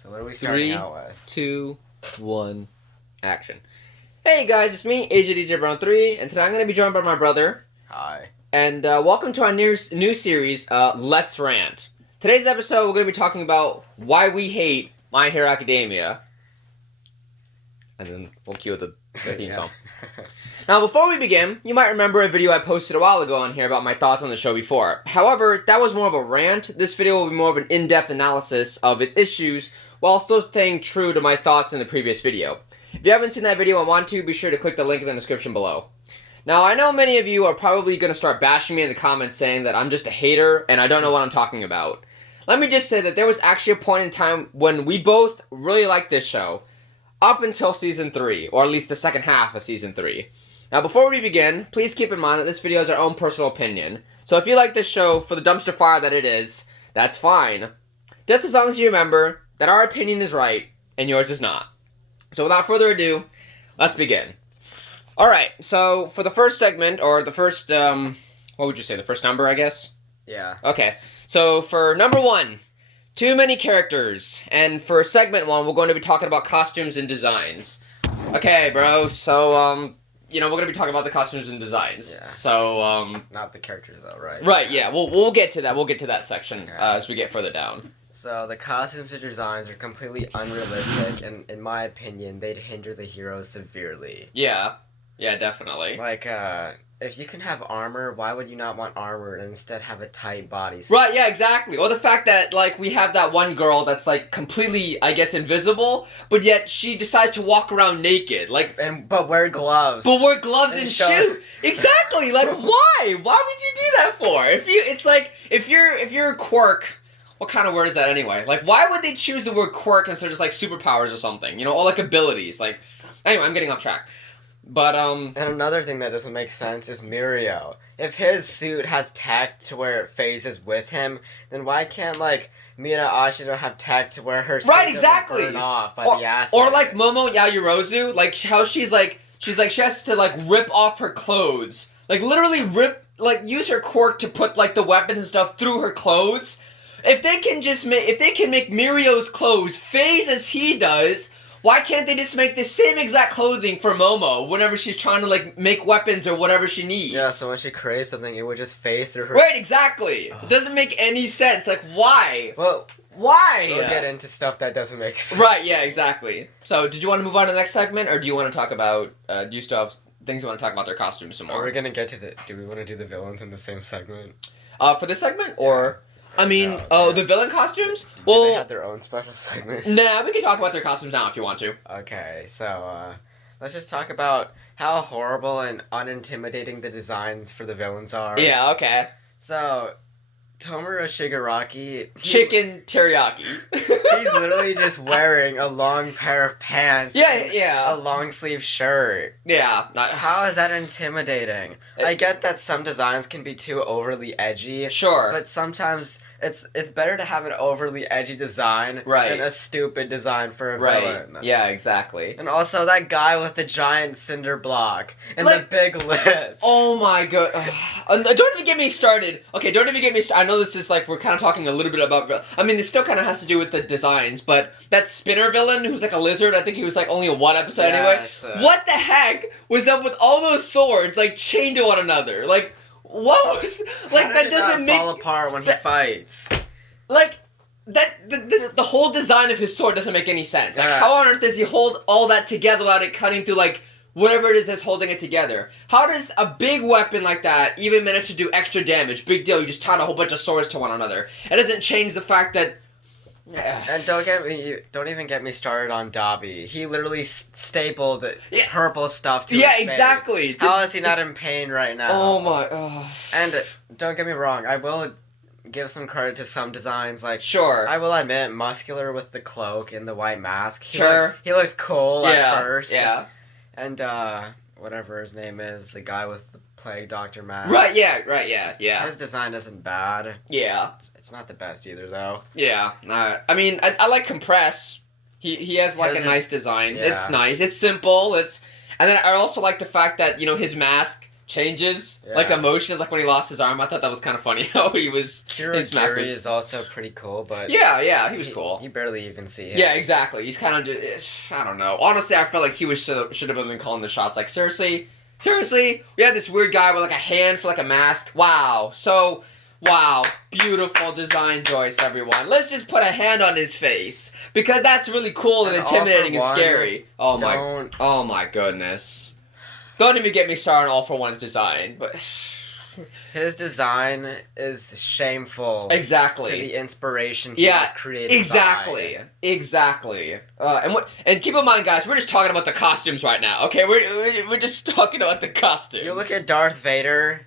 So what are we starting out with? 3, 2, 1, action. Hey guys, it's me, AJ Brown 3, and today I'm going to be joined by my brother. Hi. And welcome to our new series, Let's Rant. Today's episode, we're going to be talking about why we hate My Hero Academia. And then we'll cue the theme song. Now, before we begin, you might remember a video I posted a while ago on here about my thoughts on the show before. However, that was more of a rant. This video will be more of an in-depth analysis of its issues, while still staying true to my thoughts in the previous video. If you haven't seen that video and want to, be sure to click the link in the description below. Now, I know many of you are probably going to start bashing me in the comments saying that I'm just a hater and I don't know what I'm talking about. Let me just say that there was actually a point in time when we both really liked this show, up until Season 3, or at least the second half of Season 3. Now, before we begin, please keep in mind that this video is our own personal opinion. So if you like this show for the dumpster fire that it is, that's fine. Just as long as you remember that our opinion is right, and yours is not. So without further ado, let's begin. Alright, so for the first segment, or the first, what would you say, the first number, I guess? Yeah. Okay, so for number 1, too many characters. And for segment 1, we're going to be talking about costumes and designs. Okay, bro, so, you know, we're going to be talking about the costumes and designs. Yeah. So, Not the characters, though, right? Right, yeah, we'll get to that. We'll get to that section as we get further down. So the costumes and designs are completely unrealistic, and in my opinion, they'd hinder the heroes severely. Yeah, definitely. Like, if you can have armor, why would you not want armor and instead have a tight body? Right, yeah, exactly. Or the fact that, like, we have that one girl that's, like, completely, I guess, invisible, but yet she decides to walk around naked, like... But wear gloves. But wear gloves and shoes. Exactly, like, why? Why would you do that for? If you're a quirk... What kind of word is that anyway? Like, why would they choose the word quirk instead of just, like, superpowers or something? You know, or, like, abilities. Like, anyway, I'm getting off track. But, And another thing that doesn't make sense is Mirio. If his suit has tech to where it phases with him, then why can't, like, Mina Ashito have tech to where her suit doesn't burn off by the acid? Or, like, Momo Yayorozu, like, how she has to, like, rip off her clothes. Like, literally use her quirk to put, like, the weapons and stuff through her clothes. If they can make Mirio's clothes phase as he does, why can't they just make the same exact clothing for Momo whenever she's trying to, like, make weapons or whatever she needs? Yeah, so when she creates something, it would just phase through her... Right, exactly. It doesn't make any sense. Like, why? Well, why? We'll get into stuff that doesn't make sense. Right, yeah, exactly. So, did you want to move on to the next segment, or do you want to talk about, do you still have things you want to talk about their costumes some more? Are we gonna get to do we want to do the villains in the same segment? For this segment, or... I mean, the villain costumes? Well, they have their own special segment. Nah, we can talk about their costumes now if you want to. Okay, so, let's just talk about how horrible and unintimidating the designs for the villains are. Yeah, okay. So, Tomura Shigaraki... Chicken teriyaki. He's literally just wearing a long pair of pants. Yeah. A long sleeve shirt. Yeah. How is that intimidating? I get that some designs can be too overly edgy. Sure. But sometimes it's better to have an overly edgy design than a stupid design for a villain. Yeah, exactly. And also that guy with the giant cinder block and the big lips. Oh my god. Don't even get me started. Okay, don't even get me started. I know this is like, we're kind of talking a little bit about... I mean, this still kind of has to do with the designs, but that spinner villain who's like a lizard, I think he was like only in one episode anyway. What the heck was up with all those swords, like, chained to one another? Like, what was... Like, that doesn't make... fall apart when he fights. Like... The whole design of his sword doesn't make any sense. Like, how on earth does he hold all that together without it cutting through, like, whatever it is that's holding it together? How does a big weapon like that even manage to do extra damage? Big deal, you just tied a whole bunch of swords to one another. It doesn't change the fact that... And don't even get me started on Dabi. He literally stapled purple stuff to his face. Exactly. How is he not in pain right now? Oh my... And don't get me wrong, I will... give some credit to some designs, like... Sure. I will admit, Muscular with the cloak and the white mask. He looks cool at first. Yeah. And, whatever his name is, the guy with the Plague Doctor mask. Right, yeah. His design isn't bad. Yeah. It's not the best either, though. Yeah. I mean, I like Compress. He has, like, a nice design. Yeah. It's nice. It's simple. And then I also like the fact that, you know, his mask changes, like emotions, like when he lost his arm. I thought that was kind of funny how he was. His smack was is also pretty cool, but yeah, he was cool. You barely even see him. Yeah, exactly. He's kind of just, I don't know. Honestly, I feel like he should have been calling the shots. Like seriously, we had this weird guy with like a hand for like a mask. Wow, beautiful design, Joyce. Everyone, let's just put a hand on his face because that's really cool and intimidating and scary. Oh my goodness. Don't even get me started on All for One's design, but his design is shameful. Exactly. To the inspiration he was created exactly. And keep in mind, guys, we're just talking about the costumes right now. Okay, we're just talking about the costumes. You look at Darth Vader,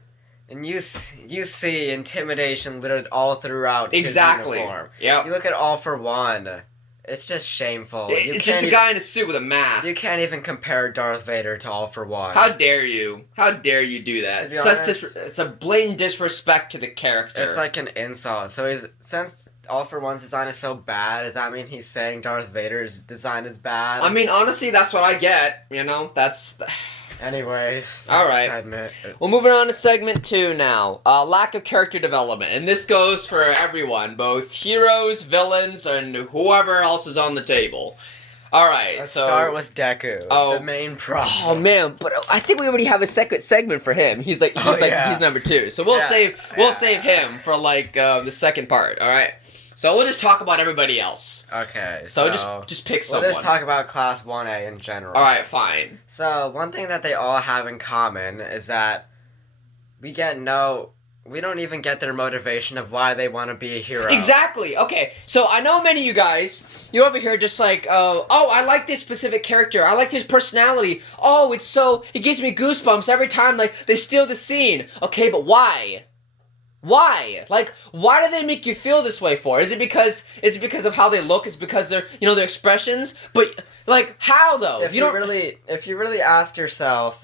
and you see intimidation littered all throughout his uniform. Yep. You look at All for One. It's just shameful. It's just a guy in a suit with a mask. You can't even compare Darth Vader to All for One. How dare you? How dare you do that? It's a blatant disrespect to the character. It's like an insult. So since All for One's design is so bad, does that mean he's saying Darth Vader's design is bad? I mean, honestly, that's what I get. You know, Anyways, all right. Well, moving on to segment 2 now. Lack of character development, and this goes for everyone, both heroes, villains, and whoever else is on the table. All right, let's start with Deku, the main problem. Oh man, but I think we already have a second segment for him. He's number 2, so we'll save him for like the second part. All right. So we'll just talk about everybody else. Okay. So just pick someone. We'll just talk about Class 1A in general. Alright, fine. So one thing that they all have in common is that we don't even get their motivation of why they want to be a hero. Exactly. Okay. So I know many of you guys, you're over here just like, I like this specific character. I like his personality. Oh, it gives me goosebumps every time like they steal the scene. Okay, but why? Why? Like, why do they make you feel this way for? Is it because of how they look? Is it because their their expressions? But like, how though? If you really ask yourself,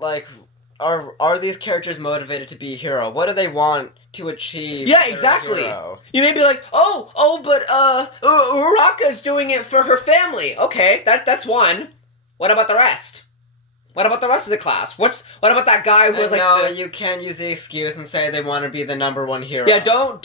like, are these characters motivated to be a hero? What do they want to achieve? Yeah, exactly. You may be like, but Uraraka's doing it for her family. Okay, that's one. What about the rest? What about the rest of the class? What about that guy who was like? No, you can't use the excuse and say they want to be the #1 hero. Yeah, don't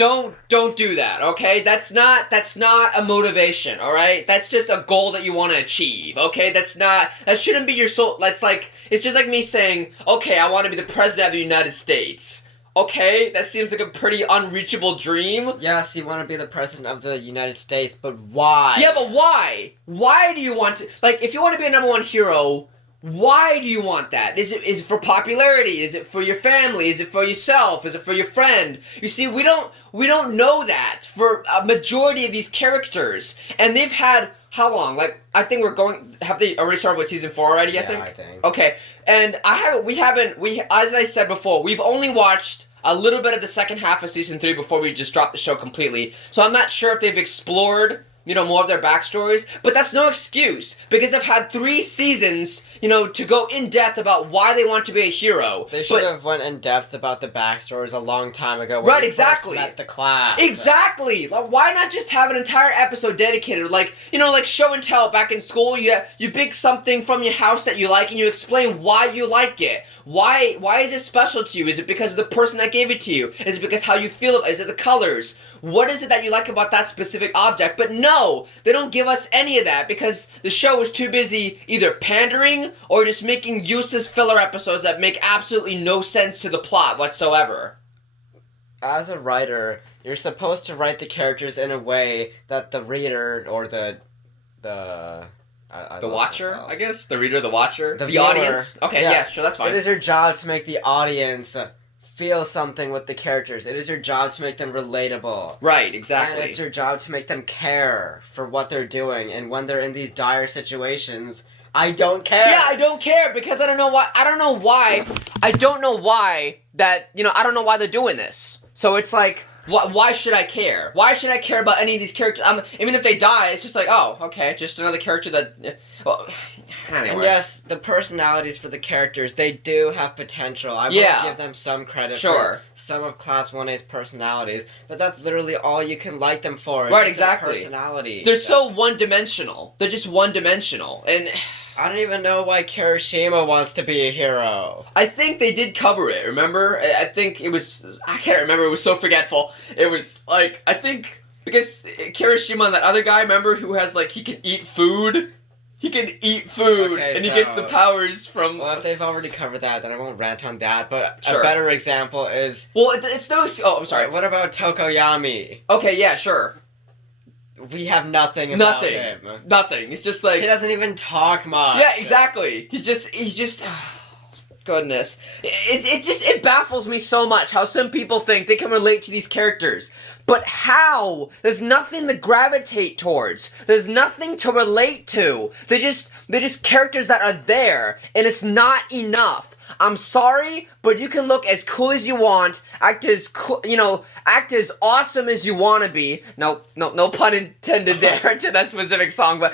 do that. Okay, that's not a motivation. All right, that's just a goal that you want to achieve. Okay, that shouldn't be your soul. It's just like me saying, okay, I want to be the president of the United States. Okay, that seems like a pretty unreachable dream. Yes, you want to be the president of the United States, but why? Yeah, but why? Why do you want to? Like, if you want to be a #1 hero. Why do you want that? Is it for popularity? Is it for your family? Is it for yourself? Is it for your friend? You see, we don't know that for a majority of these characters. And they've had how long? Like, I think have they already started with season 4 already, I think? I think. Okay. And as I said before, we've only watched a little bit of the second half of season 3 before we just dropped the show completely. So I'm not sure if they've explored more of their backstories, but that's no excuse, because I've had 3 seasons, to go in depth about why they want to be a hero. They should have went in depth about the backstories a long time ago when right, we exactly. first met the class. Exactly! Like, why not just have an entire episode dedicated, like show and tell back in school, you pick something from your house that you like and you explain why you like it. Why is it special to you? Is it because of the person that gave it to you? Is it because how you feel about it? Is it the colors? What is it that you like about that specific object? But no, they don't give us any of that because the show is too busy either pandering or just making useless filler episodes that make absolutely no sense to the plot whatsoever. As a writer, you're supposed to write the characters in a way that the reader or the watcher, I guess? The reader, the watcher? The viewer, audience? Okay, yeah, sure, that's fine. It is your job to make the audience feel something with the characters. It is your job to make them relatable. Right, exactly. And it's your job to make them care for what they're doing. And when they're in these dire situations, I don't care. Yeah, I don't care because I don't know why they're doing this. So it's like, why should I care? Why should I care about any of these characters? Even if they die, it's just like, oh, okay, just another character that... Well, anyway. And yes, the personalities for the characters, they do have potential. I will give them some credit for some of Class 1A's personalities, but that's literally all you can like them for. Right, exactly. Personality. They're so one-dimensional. They're just one-dimensional. And... I don't even know why Kirishima wants to be a hero. I think they did cover it, remember? I think it was... I can't remember, it was so forgetful. It was, like, I think... Because Kirishima and that other guy, remember, who has, like, he can eat food? He can eat food, okay, and he gets the powers from... Well, if they've already covered that, then I won't rant on that, but sure. A better example is... Well, it's no... Oh, I'm sorry. What about Tokoyami? Okay, yeah, sure. We have nothing about him. Nothing. It's just like... He doesn't even talk much. Yeah, exactly. He's just... Goodness. It baffles me so much how some people think they can relate to these characters. But how? There's nothing to gravitate towards. There's nothing to relate to. They're just characters that are there, and it's not enough. I'm sorry, but you can look as cool as you want, act as awesome as you want to be. No pun intended there to that specific song,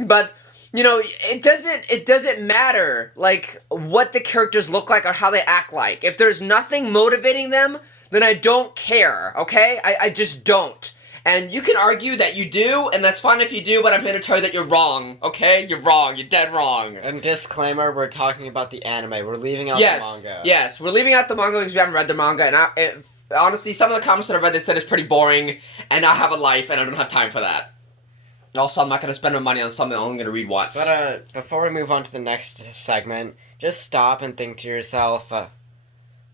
but you know, it doesn't matter like what the characters look like or how they act like. If there's nothing motivating them, then I don't care. Okay, I just don't. And you can argue that you do, and that's fine if you do, but I'm here to tell you that you're wrong, okay? You're wrong. You're dead wrong. And disclaimer, we're talking about the anime. We're leaving out the manga. Yes, we're leaving out the manga because we haven't read the manga, and honestly, some of the comments that I've read, they said it's pretty boring, and I have a life, and I don't have time for that. Also, I'm not going to spend my money on something I'm only going to read once. But, before we move on to the next segment, just stop and think to yourself,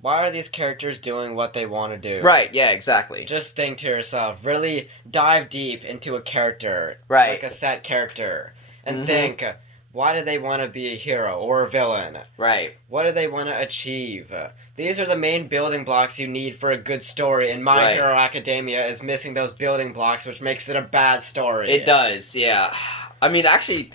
why are these characters doing what they want to do? Right, yeah, exactly. Just think to yourself, really dive deep into a character. Right. Like a set character. And think, why do they want to be a hero or a villain? Right. What do they want to achieve? These are the main building blocks you need for a good story, and My Hero Academia is missing those building blocks, which makes it a bad story. It does, yeah. I mean, actually...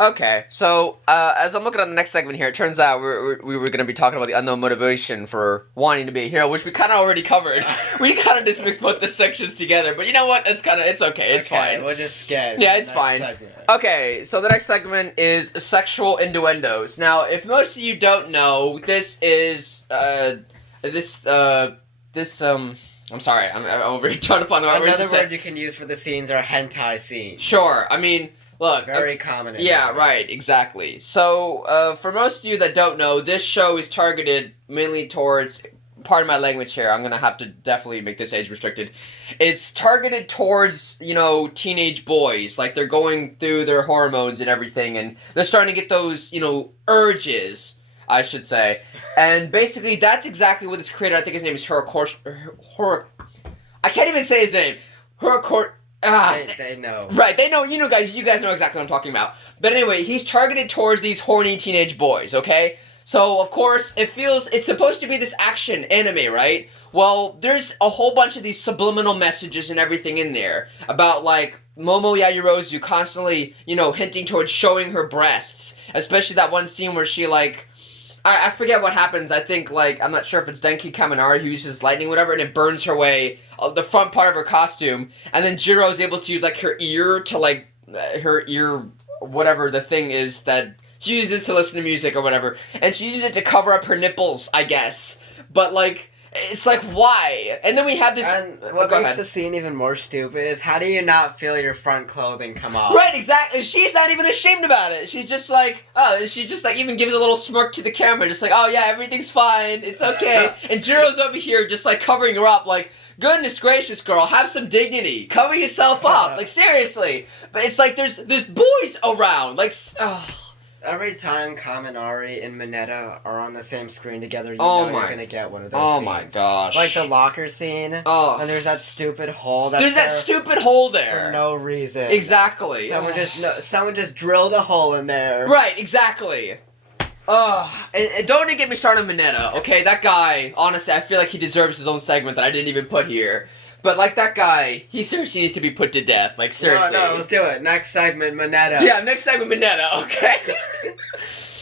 Okay, so as I'm looking at the next segment here, it turns out we were going to be talking about the unknown motivation for wanting to be a hero, which we kind of already covered. We kind of just mixed both the sections together, but you know what? It's okay. It's fine. We'll just skip. Yeah, it's fine. Segment. Okay, so the next segment is sexual innuendos. Now, if most of you don't know, this is I'm sorry, I'm over here trying to find the right words to say. Another word you can use for the scenes are hentai scenes. Sure, I mean. Look, very common. Yeah, right, exactly. So, for most of you that don't know, this show is targeted mainly towards, pardon my language here, I'm gonna have to definitely make this age restricted. It's targeted towards, teenage boys. Like, they're going through their hormones and everything, and they're starting to get those, urges, I should say. And basically, that's exactly what it's created. I think his name is I can't even say his name. They know. Right, they know, you guys know exactly what I'm talking about. But anyway, he's targeted towards these horny teenage boys, okay? So, of course, it's supposed to be this action anime, right? Well, there's a whole bunch of these subliminal messages and everything in there about, like, Momo Yaoyorozu constantly, hinting towards showing her breasts. Especially that one scene where she, like... I forget what happens. I think, like, I'm not sure if it's Denki Kaminari who uses lightning, whatever, and it burns her way, the front part of her costume, and then Jiro is able to use, like, her ear to, like, whatever the thing is that she uses to listen to music or whatever, and she uses it to cover up her nipples, I guess. But, like, it's like, why? And then we have this... And what makes the scene even more stupid is, how do you not feel your front clothing come off? Right, exactly. She's not even ashamed about it. She's just like, even gives a little smirk to the camera, just like, oh yeah, everything's fine, it's okay. And Jiro's over here just, like, covering her up, like, goodness gracious, girl, have some dignity. Cover yourself up. Like, seriously. But it's like, there's boys around. Like, Every time Kaminari and Mineta are on the same screen together, you're gonna get one of those scenes. My gosh. Like the locker scene. Oh. And there's that stupid hole there for no reason. Exactly. Someone just drilled a hole in there. Right, exactly. And don't even get me started on Mineta, okay? That guy, honestly, I feel like he deserves his own segment that I didn't even put here. But, like, that guy, he seriously needs to be put to death. Like, seriously. No, let's do it. Next segment, Mineta. Yeah, next segment, Mineta, okay?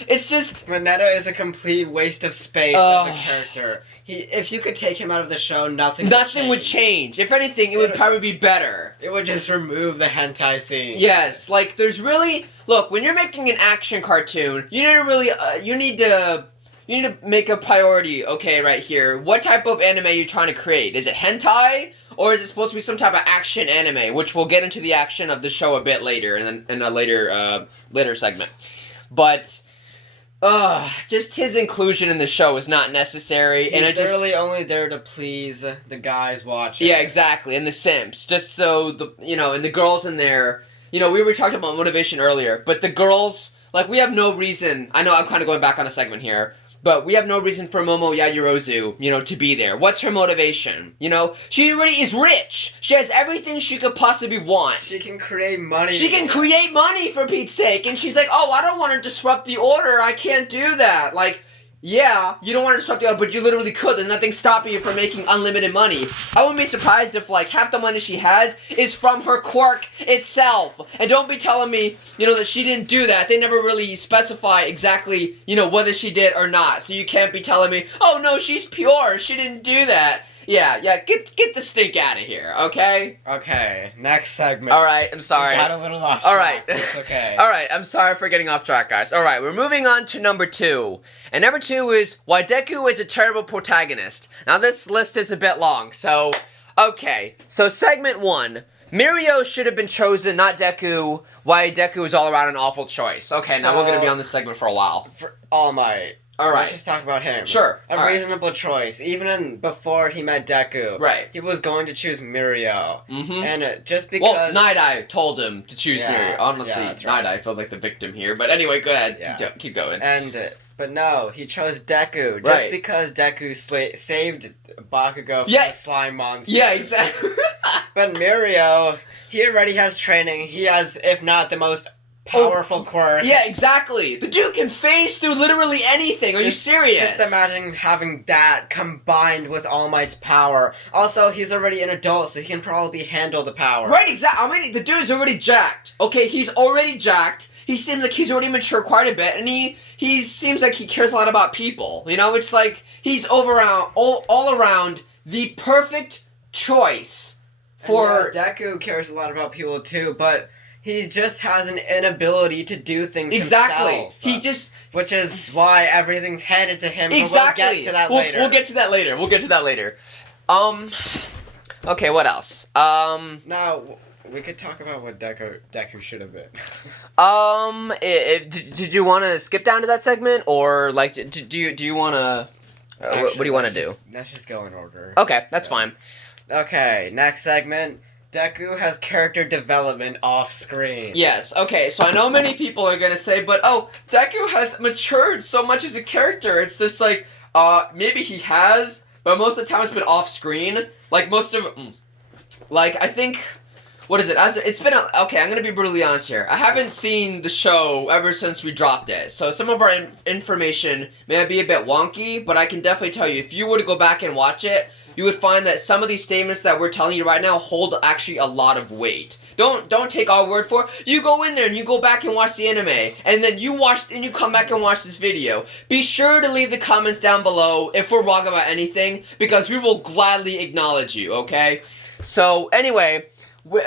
It's just... Mineta is a complete waste of space of a character. If you could take him out of the show, nothing would change. If anything, it would probably be better. It would just remove the hentai scene. Yes, like, there's really... Look, when you're making an action cartoon, you need to really... You need to make a priority, okay, right here. What type of anime are you trying to create? Is it hentai? Or is it supposed to be some type of action anime? Which we'll get into the action of the show a bit later, and then in a later segment. but just his inclusion in the show is not necessary, and He's literally only there to please the guys watching. Yeah, exactly, and the simps, just so and the girls in there. We were talking about motivation earlier, but the girls, like, we have no reason. I know I'm kind of going back on a segment here. But we have no reason for Momo Yajirozu, to be there. What's her motivation? She already is rich. She has everything she could possibly want. She can create money. She can create money, for Pete's sake. And she's like, oh, I don't want to disrupt the order. I can't do that. Like, yeah, you don't want to disrupt the order, but you literally could. There's nothing stopping you from making unlimited money. I wouldn't be surprised if, like, half the money she has is from her quirk itself. And don't be telling me, that she didn't do that. They never really specify exactly, whether she did or not. So you can't be telling me, oh, no, she's pure. She didn't do that. Yeah, get the stink out of here, okay? Okay, next segment. Alright, I'm sorry. Got a little off track. Alright. It's okay. Alright, I'm sorry for getting off track, guys. Alright, we're moving on to number 2. And number 2 is why Deku is a terrible protagonist. Now, this list is a bit long, so... Okay, so segment 1. Mirio should have been chosen, not Deku. Why Deku is all around an awful choice. Okay, now we're going to be on this segment for a while. For All Might. Alright. Let's just talk about him. Sure. A reasonable choice. Even before he met Deku. Right. He was going to choose Mirio. Mm-hmm. And just because... Well, Night-Eye told him to choose Mirio. Honestly, right. Night-Eye feels like the victim here. But anyway, go ahead. Yeah. Keep going. But no, he chose Deku. Just because Deku saved Bakugo from the slime monster. Yeah, exactly. But Mirio, he already has training. He has, if not the most... powerful quirk. Yeah, exactly. The dude can phase through literally anything. Are you serious? Just imagine having that combined with All Might's power. Also, he's already an adult, so he can probably handle the power. Right, exactly. I mean, the dude's already jacked. Okay, he's already jacked. He seems like he's already matured quite a bit, and he seems like he cares a lot about people. It's like he's all around the perfect choice for... Deku cares a lot about people too, but... He just has an inability to do things himself. He just... Which is why everything's handed to him. Exactly. But we'll get to that later. We'll get to that later. Okay, what else? Now, we could talk about what Deku should have been. Did you want to skip down to that segment? Or, like, do you want to... what do you want to do? Let's just go in order. Okay, that's fine. Okay, next segment. Deku has character development off screen. Yes, okay, so I know many people are gonna say, but Deku has matured so much as a character. It's just like, maybe he has, but most of the time it's been off screen. Like, I think, what is it? It's been, okay, I'm gonna be brutally honest here. I haven't seen the show ever since we dropped it, so some of our information may be a bit wonky, but I can definitely tell you, if you were to go back and watch it, you would find that some of these statements that we're telling you right now hold actually a lot of weight. Don't take our word for it. You go in there and you go back and watch the anime, and then you come back and watch this video. Be sure to leave the comments down below if we're wrong about anything, because we will gladly acknowledge you, okay? So, anyway,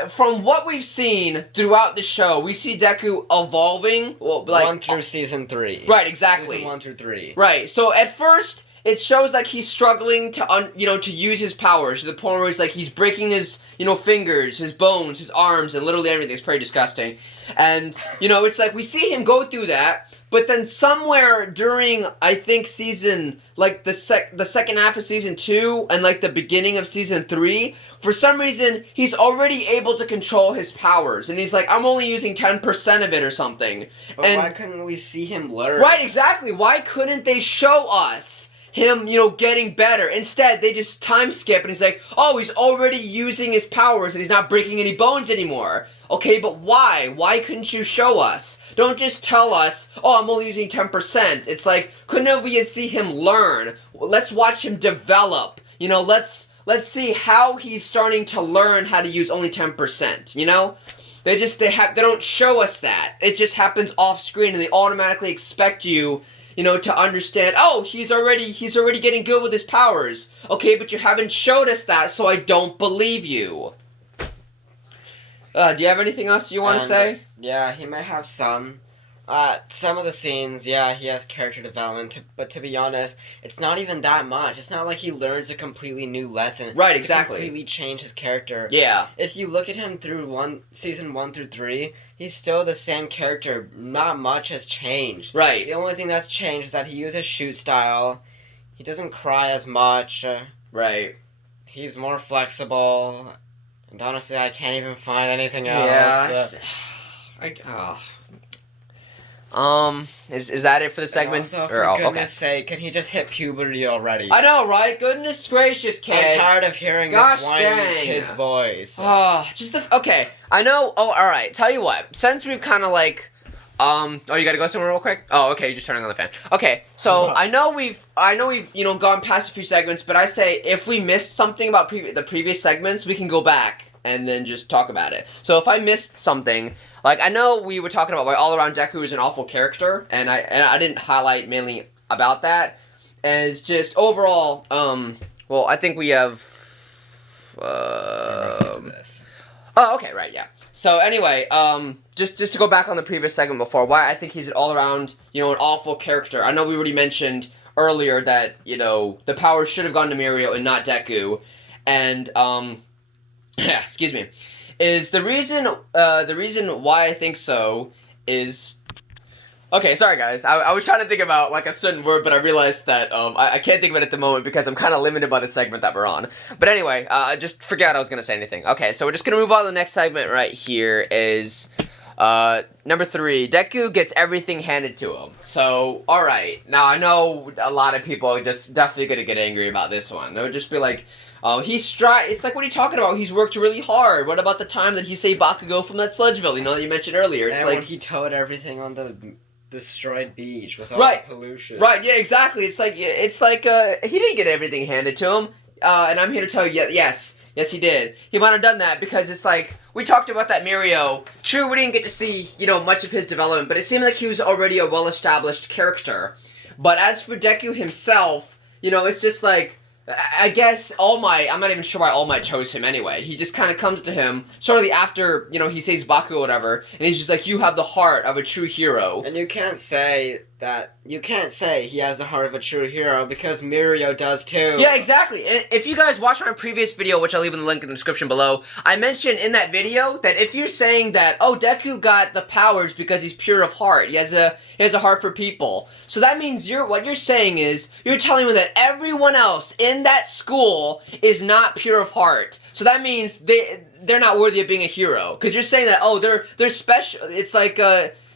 from what we've seen throughout the show, we see Deku evolving. Well, like 1 through season 3. Right, exactly. Season 1 through 3. Right, so at first... It shows like he's struggling to use his powers to the point where it's like he's breaking his, fingers, his bones, his arms, and literally everything. It's pretty disgusting. And, it's like we see him go through that, but then somewhere during, I think, season, like the second half of season 2 and like the beginning of season 3, for some reason, he's already able to control his powers. And he's like, I'm only using 10% of it or something. But why couldn't we see him learn? Right, exactly. Why couldn't they show us him, getting better? Instead, they just time skip and he's like, oh, he's already using his powers and he's not breaking any bones anymore. Okay, but why? Why couldn't you show us? Don't just tell us, oh, I'm only using 10%. It's like, couldn't we see him learn? Let's watch him develop. Let's see how he's starting to learn how to use only 10%, They don't show us that. It just happens off screen and they automatically expect you to understand, oh, he's already getting good with his powers. Okay, but you haven't showed us that, so I don't believe you. Do you have anything else you want to say? Yeah, he might have some. Some of the scenes, yeah, he has character development, but to be honest, it's not even that much. It's not like he learns a completely new lesson. Right, exactly. To completely change his character. Yeah. If you look at him through season 1 through 3, he's still the same character. Not much has changed. Right. The only thing that's changed is that he uses shoot style. He doesn't cry as much. Right. He's more flexible. And honestly, I can't even find anything else. Yeah. Is that it for the segment? Also, for goodness sake, can he just hit puberty already? I know, right? Goodness gracious, kid. I'm tired of hearing this whiny kid's voice. Okay. I know. Oh, all right. Tell you what. Since we've kind of like, oh, you gotta go somewhere real quick. Oh, okay. You're just turning on the fan. Okay. So I know we've gone past a few segments, but I say if we missed something about the previous segments, we can go back and then just talk about it. So if I missed something. Like, I know we were talking about why all-around Deku is an awful character, and I didn't highlight mainly about that. And it's just, overall, well, I think we have, oh, okay, right, yeah. So, anyway, just to go back on the previous segment before, why I think he's an all-around, an awful character. I know we already mentioned earlier that, the powers should have gone to Mirio and not Deku. And, excuse me. Is the reason why I think so is... Okay, sorry guys, I was trying to think about like a certain word, but I realized that I can't think of it at the moment because I'm kind of limited by the segment that we're on. But anyway, just forget I was going to say anything. Okay, so we're just going to move on to the next segment right here is... number 3, Deku gets everything handed to him. So, alright, now I know a lot of people are just definitely going to get angry about this one. It would just be like... it's like, what are you talking about? He's worked really hard. What about the time that he saved Bakugo from that Sludgeville, that you mentioned earlier? It's and like when he towed everything on the destroyed beach with all the pollution. Right, yeah, exactly. It's like, he didn't get everything handed to him. And I'm here to tell you, yes, he did. He might have done that because it's like, we talked about that Mirio. True, we didn't get to see, much of his development, but it seemed like he was already a well-established character. But as for Deku himself, it's just like, I guess I'm not even sure why All Might chose him anyway. He just kind of comes to him shortly after, he saves Baku or whatever, and he's just like, you have the heart of a true hero. And you can't say he has the heart of a true hero because Mirio does too. Yeah, exactly. And if you guys watch my previous video, which I'll leave in the link in the description below, I mentioned in that video that if you're saying that, oh, Deku got the powers because he's pure of heart, he has a heart for people. So that means what you're saying is, you're telling me that everyone else in that school is not pure of heart. So that means they're not worthy of being a hero. Because you're saying that, oh, they're special. It's like,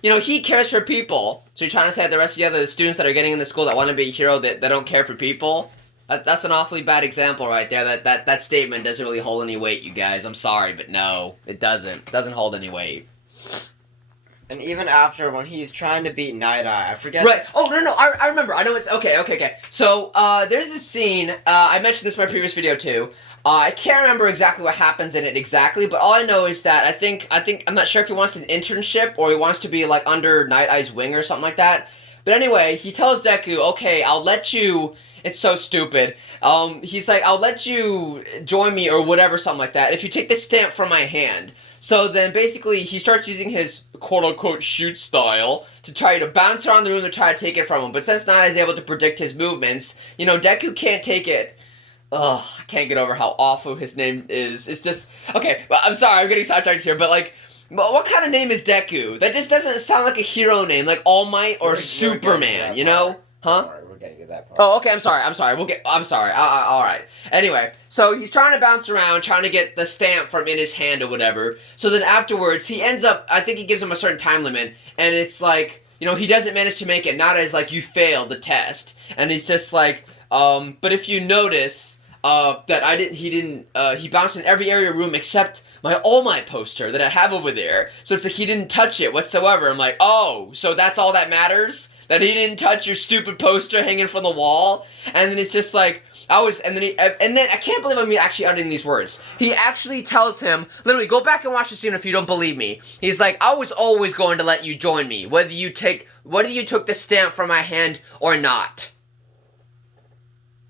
he cares for people. So you're trying to say that the rest of the other students that are getting in the school that want to be a hero, that don't care for people? That's an awfully bad example right there. That statement doesn't really hold any weight, you guys. I'm sorry, but no, it doesn't. It doesn't hold any weight. And even after, when he's trying to beat Night Eye, I forget... Right. Oh, no, I remember. I know it's... Okay. So, there's this scene, I mentioned this in my previous video, too. I can't remember exactly what happens in it exactly, but all I know is that I'm not sure if he wants an internship or he wants to be, like, under Night Eye's wing or something like that. But anyway, he tells Deku, okay, I'll let you... It's so stupid. He's like, I'll let you join me or whatever, something like that, if you take this stamp from my hand. So then basically he starts using his quote-unquote shoot style to try to bounce around the room to try to take it from him. But since Night is able to predict his movements, Deku can't take it. Ugh, I can't get over how awful his name is. It's just... Okay, well, I'm sorry, I'm getting sidetracked here, but like... What kind of name is Deku? That just doesn't sound like a hero name, like All Might or Superman, Huh? That part. Oh, okay, I'm sorry. I'm sorry. Alright. Anyway, so he's trying to bounce around, trying to get the stamp from in his hand or whatever. So then afterwards, he ends up, I think he gives him a certain time limit, and it's like, he doesn't manage to make it, not as like, you failed the test. And he's just like, but if you notice, he bounced in every area of the room except my All Might poster that I have over there. So it's like he didn't touch it whatsoever. I'm like, oh, so that's all that matters? That he didn't touch your stupid poster hanging from the wall? And then it's just like, and then I can't believe I'm actually uttering these words. He actually tells him, literally, go back and watch the scene if you don't believe me. He's like, I was always going to let you join me, whether you took the stamp from my hand or not.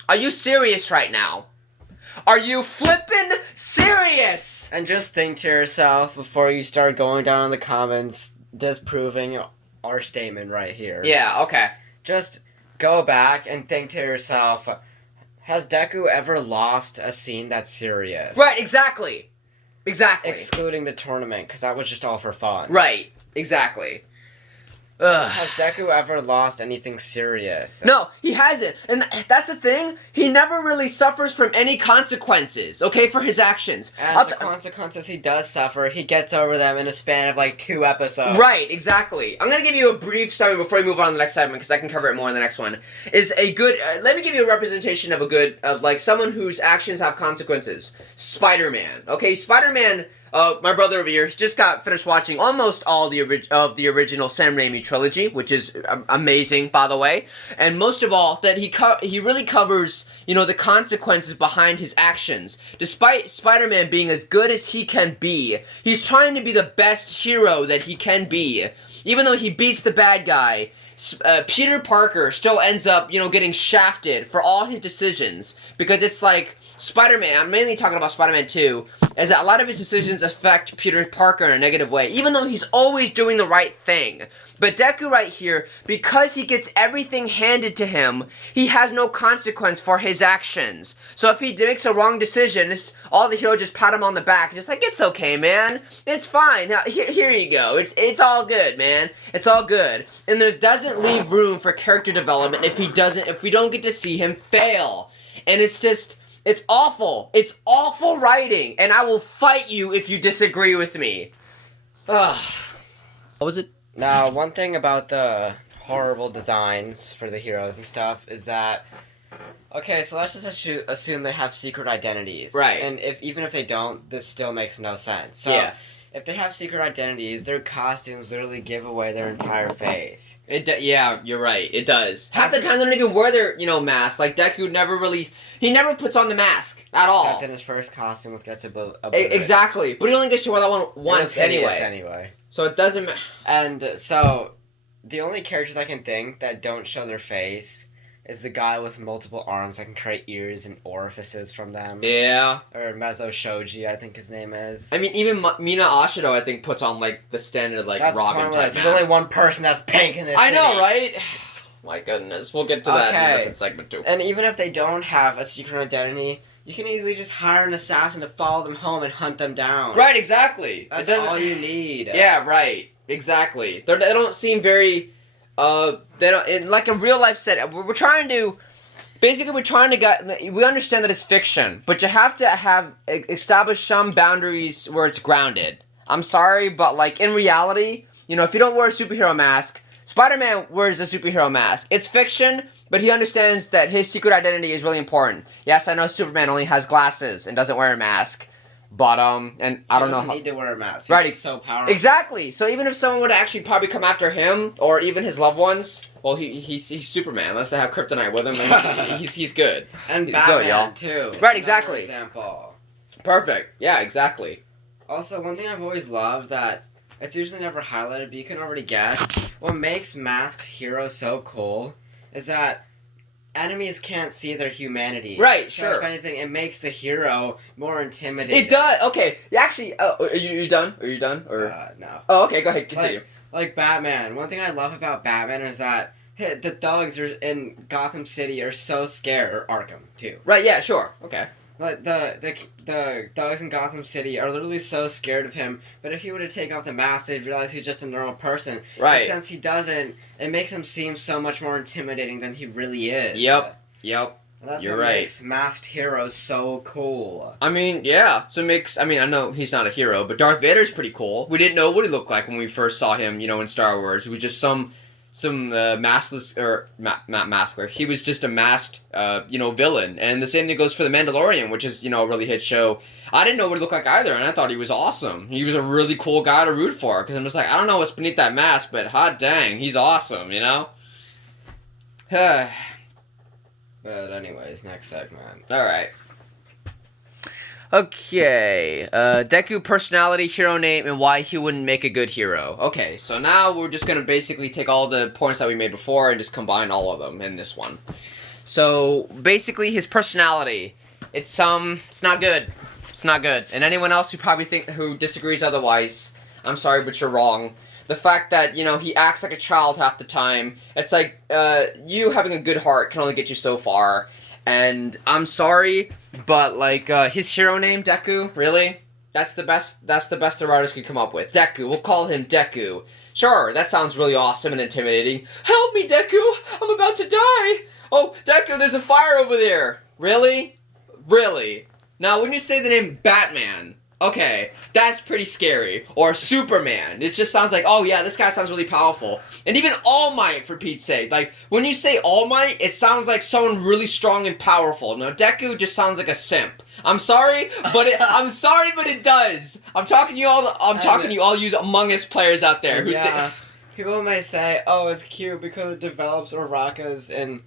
Are you serious right now? Are you flippin' serious? And just think to yourself before you start going down in the comments, disproving our statement right here. Yeah, okay. Just go back and think to yourself, has Deku ever lost a scene that's serious? Right, exactly. Excluding the tournament, because that was just all for fun. Right, exactly. Has Deku ever lost anything serious? No, he hasn't. And that's the thing. He never really suffers from any consequences, okay, for his actions. And the consequences he does suffer, he gets over them in a span of like 2 episodes. Right, exactly. I'm going to give you a brief summary before we move on to the next segment, because I can cover it more in the next one. Is a good, let me give you a representation of like someone whose actions have consequences. Spider-Man. Okay, Spider-Man, my brother over here, he just got finished watching almost all of the original Sam Raimi trilogy, which is amazing, by the way. And most of all, that he really covers, you know, the consequences behind his actions. Despite Spider-Man being as good as he can be, he's trying to be the best hero that he can be. Even though he beats the bad guy, Peter Parker still ends up, you know, getting shafted for all his decisions. Because it's like, Spider-Man, I'm mainly talking about Spider-Man 2, is that a lot of his decisions affect Peter Parker in a negative way, even though he's always doing the right thing. But Deku right here, because he gets everything handed to him, he has no consequence for his actions. So if he makes a wrong decision, all the hero just pat him on the back, just like, it's okay, man. It's fine. Now, here you go. It's all good, man. It's all good. And there doesn't leave room for character development if we don't get to see him fail. And it's awful. It's awful writing. And I will fight you if you disagree with me. Ugh. What was it? Now, one thing about the horrible designs for the heroes and stuff is that, okay, so let's just assume they have secret identities. Right. And even if they don't, this still makes no sense. So, yeah. If they have secret identities, their costumes literally give away their entire face. Yeah, you're right. It does. Half the time they don't even wear their, you know, mask. Like, Deku he never puts on the mask at all. Except in his first costume with Gets Exactly. But he only gets to wear that one once anyway. So it doesn't matter. And so, the only characters I can think that don't show their face is the guy with multiple arms that can create ears and orifices from them. Yeah. Or Mezo Shoji, I think his name is. I mean, even Mina Ashido, I think, puts on, like, the standard, like, Robin type mask. There's only one person that's pink in this I know, right? My goodness. We'll get to that in a different segment, too. And even if they don't have a secret identity, you can easily just hire an assassin to follow them home and hunt them down. Right, exactly. That's all you need. Yeah, right. Exactly. They don't seem very... they don't, in like a real life set. We're trying to we understand that it's fiction, but you have to establish some boundaries where it's grounded. I'm sorry, but like in reality, you know, if you don't wear a superhero mask, Spider-Man wears a superhero mask. It's fiction, but he understands that his secret identity is really important. Yes, I know Superman only has glasses and doesn't wear a mask. But, and I don't know how... He doesn't need to wear a mask. He's so powerful. Exactly. So even if someone would actually probably come after him, or even his loved ones, well, he's Superman. Unless they have kryptonite with him, and he's good. And he's Batman, good, y'all. too. Right, exactly. Example. Perfect. Yeah, exactly. Also, one thing I've always loved that it's usually never highlighted, but you can already guess, what makes masked heroes so cool is that enemies can't see their humanity. Right, so sure. If anything, it makes the hero more intimidating. It does. Okay. Actually, are you done? Are you done? Or no. Oh, okay. Go ahead. Continue. Like Batman. One thing I love about Batman is that the thugs in Gotham City are so scared, or Arkham too. Right. Yeah. Sure. Okay. Like the thugs in Gotham City are literally so scared of him, but if he were to take off the mask, they'd realize he's just a normal person. Right. But since he doesn't, it makes him seem so much more intimidating than he really is. Yep. And that's You're what right. makes masked heroes so cool. I mean, yeah. So it makes... I mean, I know he's not a hero, but Darth Vader's pretty cool. We didn't know what he looked like when we first saw him, you know, in Star Wars. He was just some maskless, or not maskless. He was just a masked, you know, villain. And the same thing goes for The Mandalorian, which is, you know, a really hit show. I didn't know what he looked like either, and I thought he was awesome. He was a really cool guy to root for, because I'm just like, I don't know what's beneath that mask, but hot dang, he's awesome, you know? But anyways, next segment. Alright. Okay, Deku personality, hero name, and why he wouldn't make a good hero. Okay, so now we're just gonna basically take all the points that we made before and just combine all of them in this one. So, basically his personality, it's not good. It's not good. And anyone else who disagrees otherwise, I'm sorry, but you're wrong. The fact that, you know, he acts like a child half the time. It's like, you having a good heart can only get you so far. And I'm sorry, but, like, his hero name, Deku, really? That's the best the writers could come up with. Deku, we'll call him Deku. Sure, that sounds really awesome and intimidating. Help me, Deku! I'm about to die! Oh, Deku, there's a fire over there! Really? Really? Now, when you say the name Batman, okay, that's pretty scary. Or Superman. It just sounds like, oh yeah, this guy sounds really powerful. And even All Might, for Pete's sake. Like, when you say All Might, it sounds like someone really strong and powerful. Now, Deku just sounds like a simp. I'm sorry, but it does. I'm talking to you all you Among Us players out there. Yeah, people may say, oh, it's cute because it develops Uraraka's and,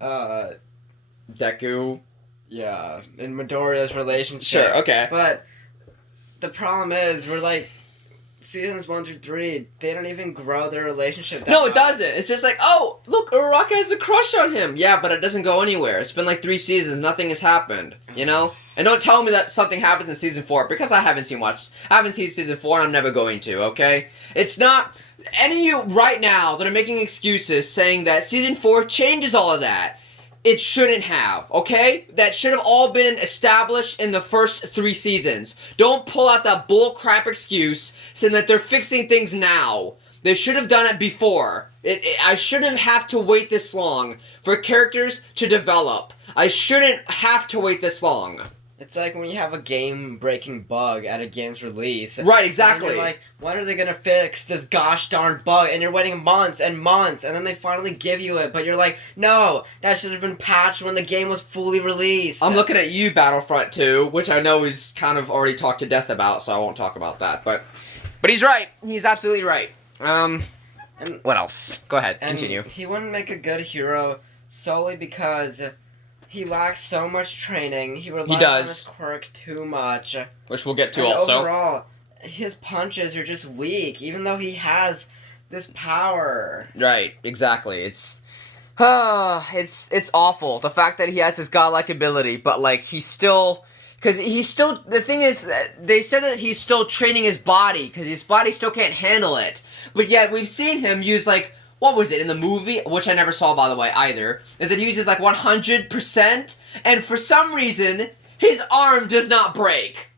Deku. Yeah, and Midoriya's relationship. Sure, okay. But the problem is, we're like, seasons 1 through 3, they don't even grow their relationship that much. It doesn't. It's just like, oh, look, Uraraka has a crush on him. Yeah, but it doesn't go anywhere. It's been like 3 seasons. Nothing has happened, you know? And don't tell me that something happens in season 4, because I haven't seen season 4, and I'm never going to, okay? It's not... Any of you right now that are making excuses saying that season 4 changes all of that, it shouldn't have, okay? That should have all been established in the first 3 seasons. Don't pull out that bullcrap excuse saying that they're fixing things now. They should have done it before. I shouldn't have to wait this long for characters to develop. I shouldn't have to wait this long. It's like when you have a game-breaking bug at a game's release. Right, exactly. And you're like, when are they gonna fix this gosh darn bug? And you're waiting months and months, and then they finally give you it, but you're like, no, that should have been patched when the game was fully released. I'm looking at you, Battlefront 2, which I know he's kind of already talked to death about, so I won't talk about that. But he's right. He's absolutely right. And what else? Go ahead, continue. He wouldn't make a good hero solely because... he lacks so much training. He relies on his quirk too much. Which we'll get to also. Overall, his punches are just weak, even though he has this power. Right, exactly. It's awful. The fact that he has this godlike ability, but like the thing is that they said that he's still training his body, because his body still can't handle it. But yet we've seen him use like, what was it, in the movie, which I never saw, by the way, either, is that he uses, like, 100%, and for some reason, his arm does not break.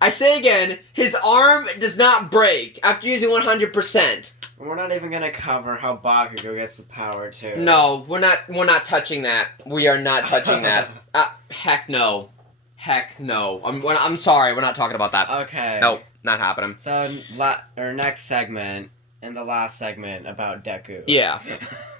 I say again, his arm does not break after using 100%. We're not even gonna cover how Bakugo gets the power, too. No, we're not touching that. We are not touching that. Heck no. Heck no. I'm sorry, we're not talking about that. Okay. Nope, not happening. So, our next segment... in the last segment about Deku. Yeah,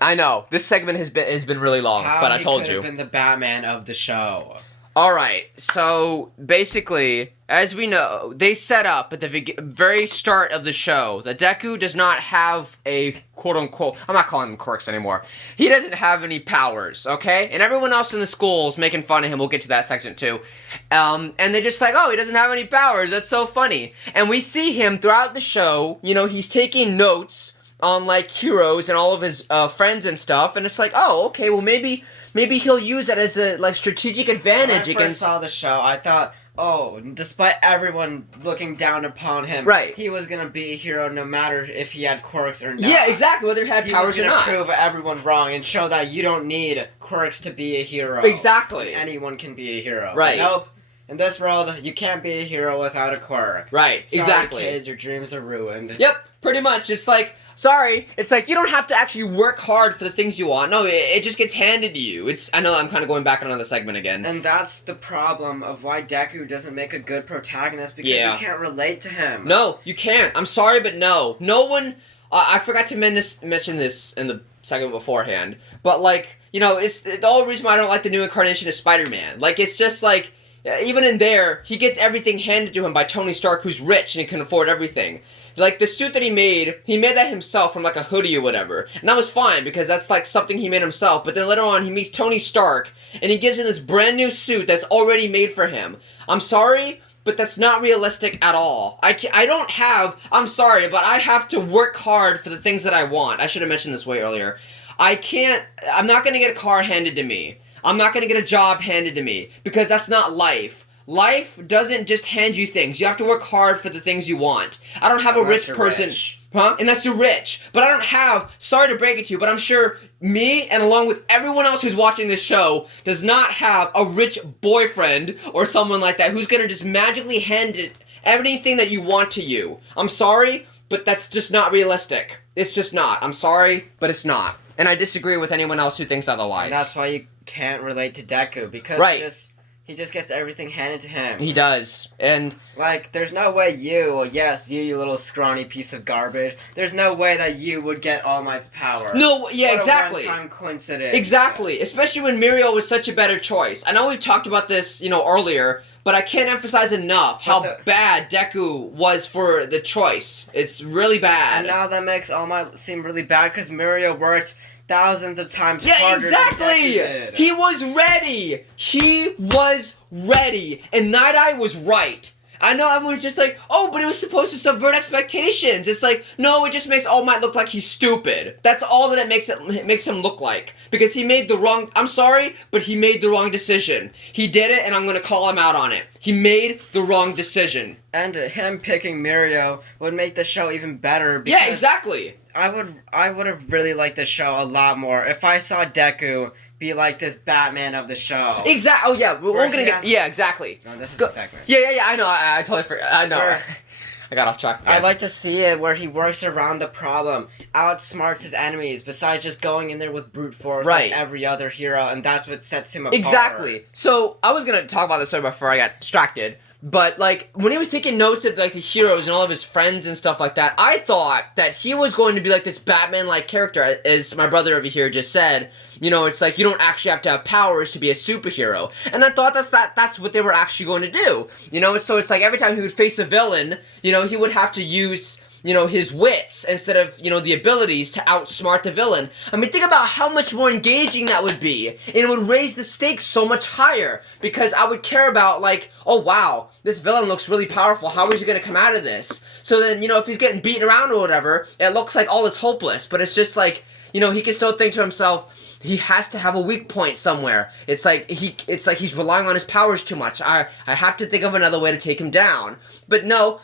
I know. This segment has been really long, but I told you. He could have been the Batman of the show. Alright, so basically, as we know, they set up at the very start of the show that Deku does not have a quote-unquote, I'm not calling him quirks anymore, he doesn't have any powers, okay? And everyone else in the school is making fun of him, we'll get to that section too. And they're just like, oh, he doesn't have any powers, that's so funny. And we see him throughout the show, you know, he's taking notes on, like, heroes and all of his friends and stuff, and it's like, oh, okay, well, maybe he'll use it as a, like, strategic advantage against... When I first saw the show, I thought, oh, despite everyone looking down upon him, right, he was gonna be a hero no matter if he had quirks or not. Yeah, exactly, whether he had powers or not. He was gonna prove everyone wrong and show that you don't need quirks to be a hero. Exactly. Anyone can be a hero. Right. But nope. In this world, you can't be a hero without a quirk. Right, sorry, exactly. Kids, your dreams are ruined. Yep, pretty much. It's like, sorry, it's like you don't have to actually work hard for the things you want. No, it just gets handed to you. I know I'm kind of going back on another segment again. And that's the problem of why Deku doesn't make a good protagonist, because you can't relate to him. No, you can't. I'm sorry, but no. No one... I forgot to mention this in the segment beforehand, but like, you know, it's the whole reason why I don't like the new incarnation of Spider-Man. Like, it's just like... even in there, he gets everything handed to him by Tony Stark, who's rich and he can afford everything. Like, the suit that he made that himself from, like, a hoodie or whatever. And that was fine, because that's, like, something he made himself. But then later on, he meets Tony Stark, and he gives him this brand new suit that's already made for him. I'm sorry, but that's not realistic at all. I'm sorry, but I have to work hard for the things that I want. I should have mentioned this way earlier. I'm not gonna get a car handed to me. I'm not going to get a job handed to me, because that's not life. Life doesn't just hand you things. You have to work hard for the things you want. I don't have a rich person... Huh? Unless you're rich. But I don't have, sorry to break it to you, but I'm sure me and along with everyone else who's watching this show does not have a rich boyfriend or someone like that who's gonna just magically hand it everything that you want to you. I'm sorry, but that's just not realistic. It's just not. I'm sorry, but it's not. And I disagree with anyone else who thinks otherwise. And that's why you can't relate to Deku, because he just gets everything handed to him. He does. And like, there's no way you little scrawny piece of garbage, there's no way that you would get All Might's power. No, yeah, exactly. What a one-time coincidence. Exactly. Especially when Mirio was such a better choice. I know we've talked about this, earlier, but I can't emphasize enough how bad Deku was for the choice. It's really bad. And now that makes All Might seem really bad because Mirio worked thousands of times harder than Deku did. He was ready. He was ready. And Night Eye was right. I know everyone's just like, oh, but it was supposed to subvert expectations. It's like, no, it just makes All Might look like he's stupid. That's all that it makes him look like. Because he made the wrong, I'm sorry, but he made the wrong decision. He did it, and I'm gonna call him out on it. He made the wrong decision. And him picking Mirio would make the show even better. Yeah, exactly. I would have really liked the show a lot more if I saw Deku be like this Batman of the show. Exactly. Oh yeah, we're gonna get. Yeah, exactly. No, this is the segment. Yeah. I know. I totally forgot. I know. I got off track. I'd like to see it where he works around the problem, outsmarts his enemies, besides just going in there with brute force like every other hero, and that's what sets him apart. Exactly. So I was gonna talk about this before I got distracted. But, like, when he was taking notes of, like, the heroes and all of his friends and stuff like that, I thought that he was going to be, like, this Batman-like character, as my brother over here just said. It's like, you don't actually have to have powers to be a superhero. And I thought that's what they were actually going to do. So it's like every time he would face a villain, he would have to use his wits instead of, the abilities to outsmart the villain. I mean, think about how much more engaging that would be. And it would raise the stakes so much higher. Because I would care about, like, oh, wow, this villain looks really powerful. How is he going to come out of this? So then, if he's getting beaten around or whatever, it looks like all is hopeless. But it's just like, he can still think to himself, he has to have a weak point somewhere. It's like he's relying on his powers too much. I have to think of another way to take him down. But no.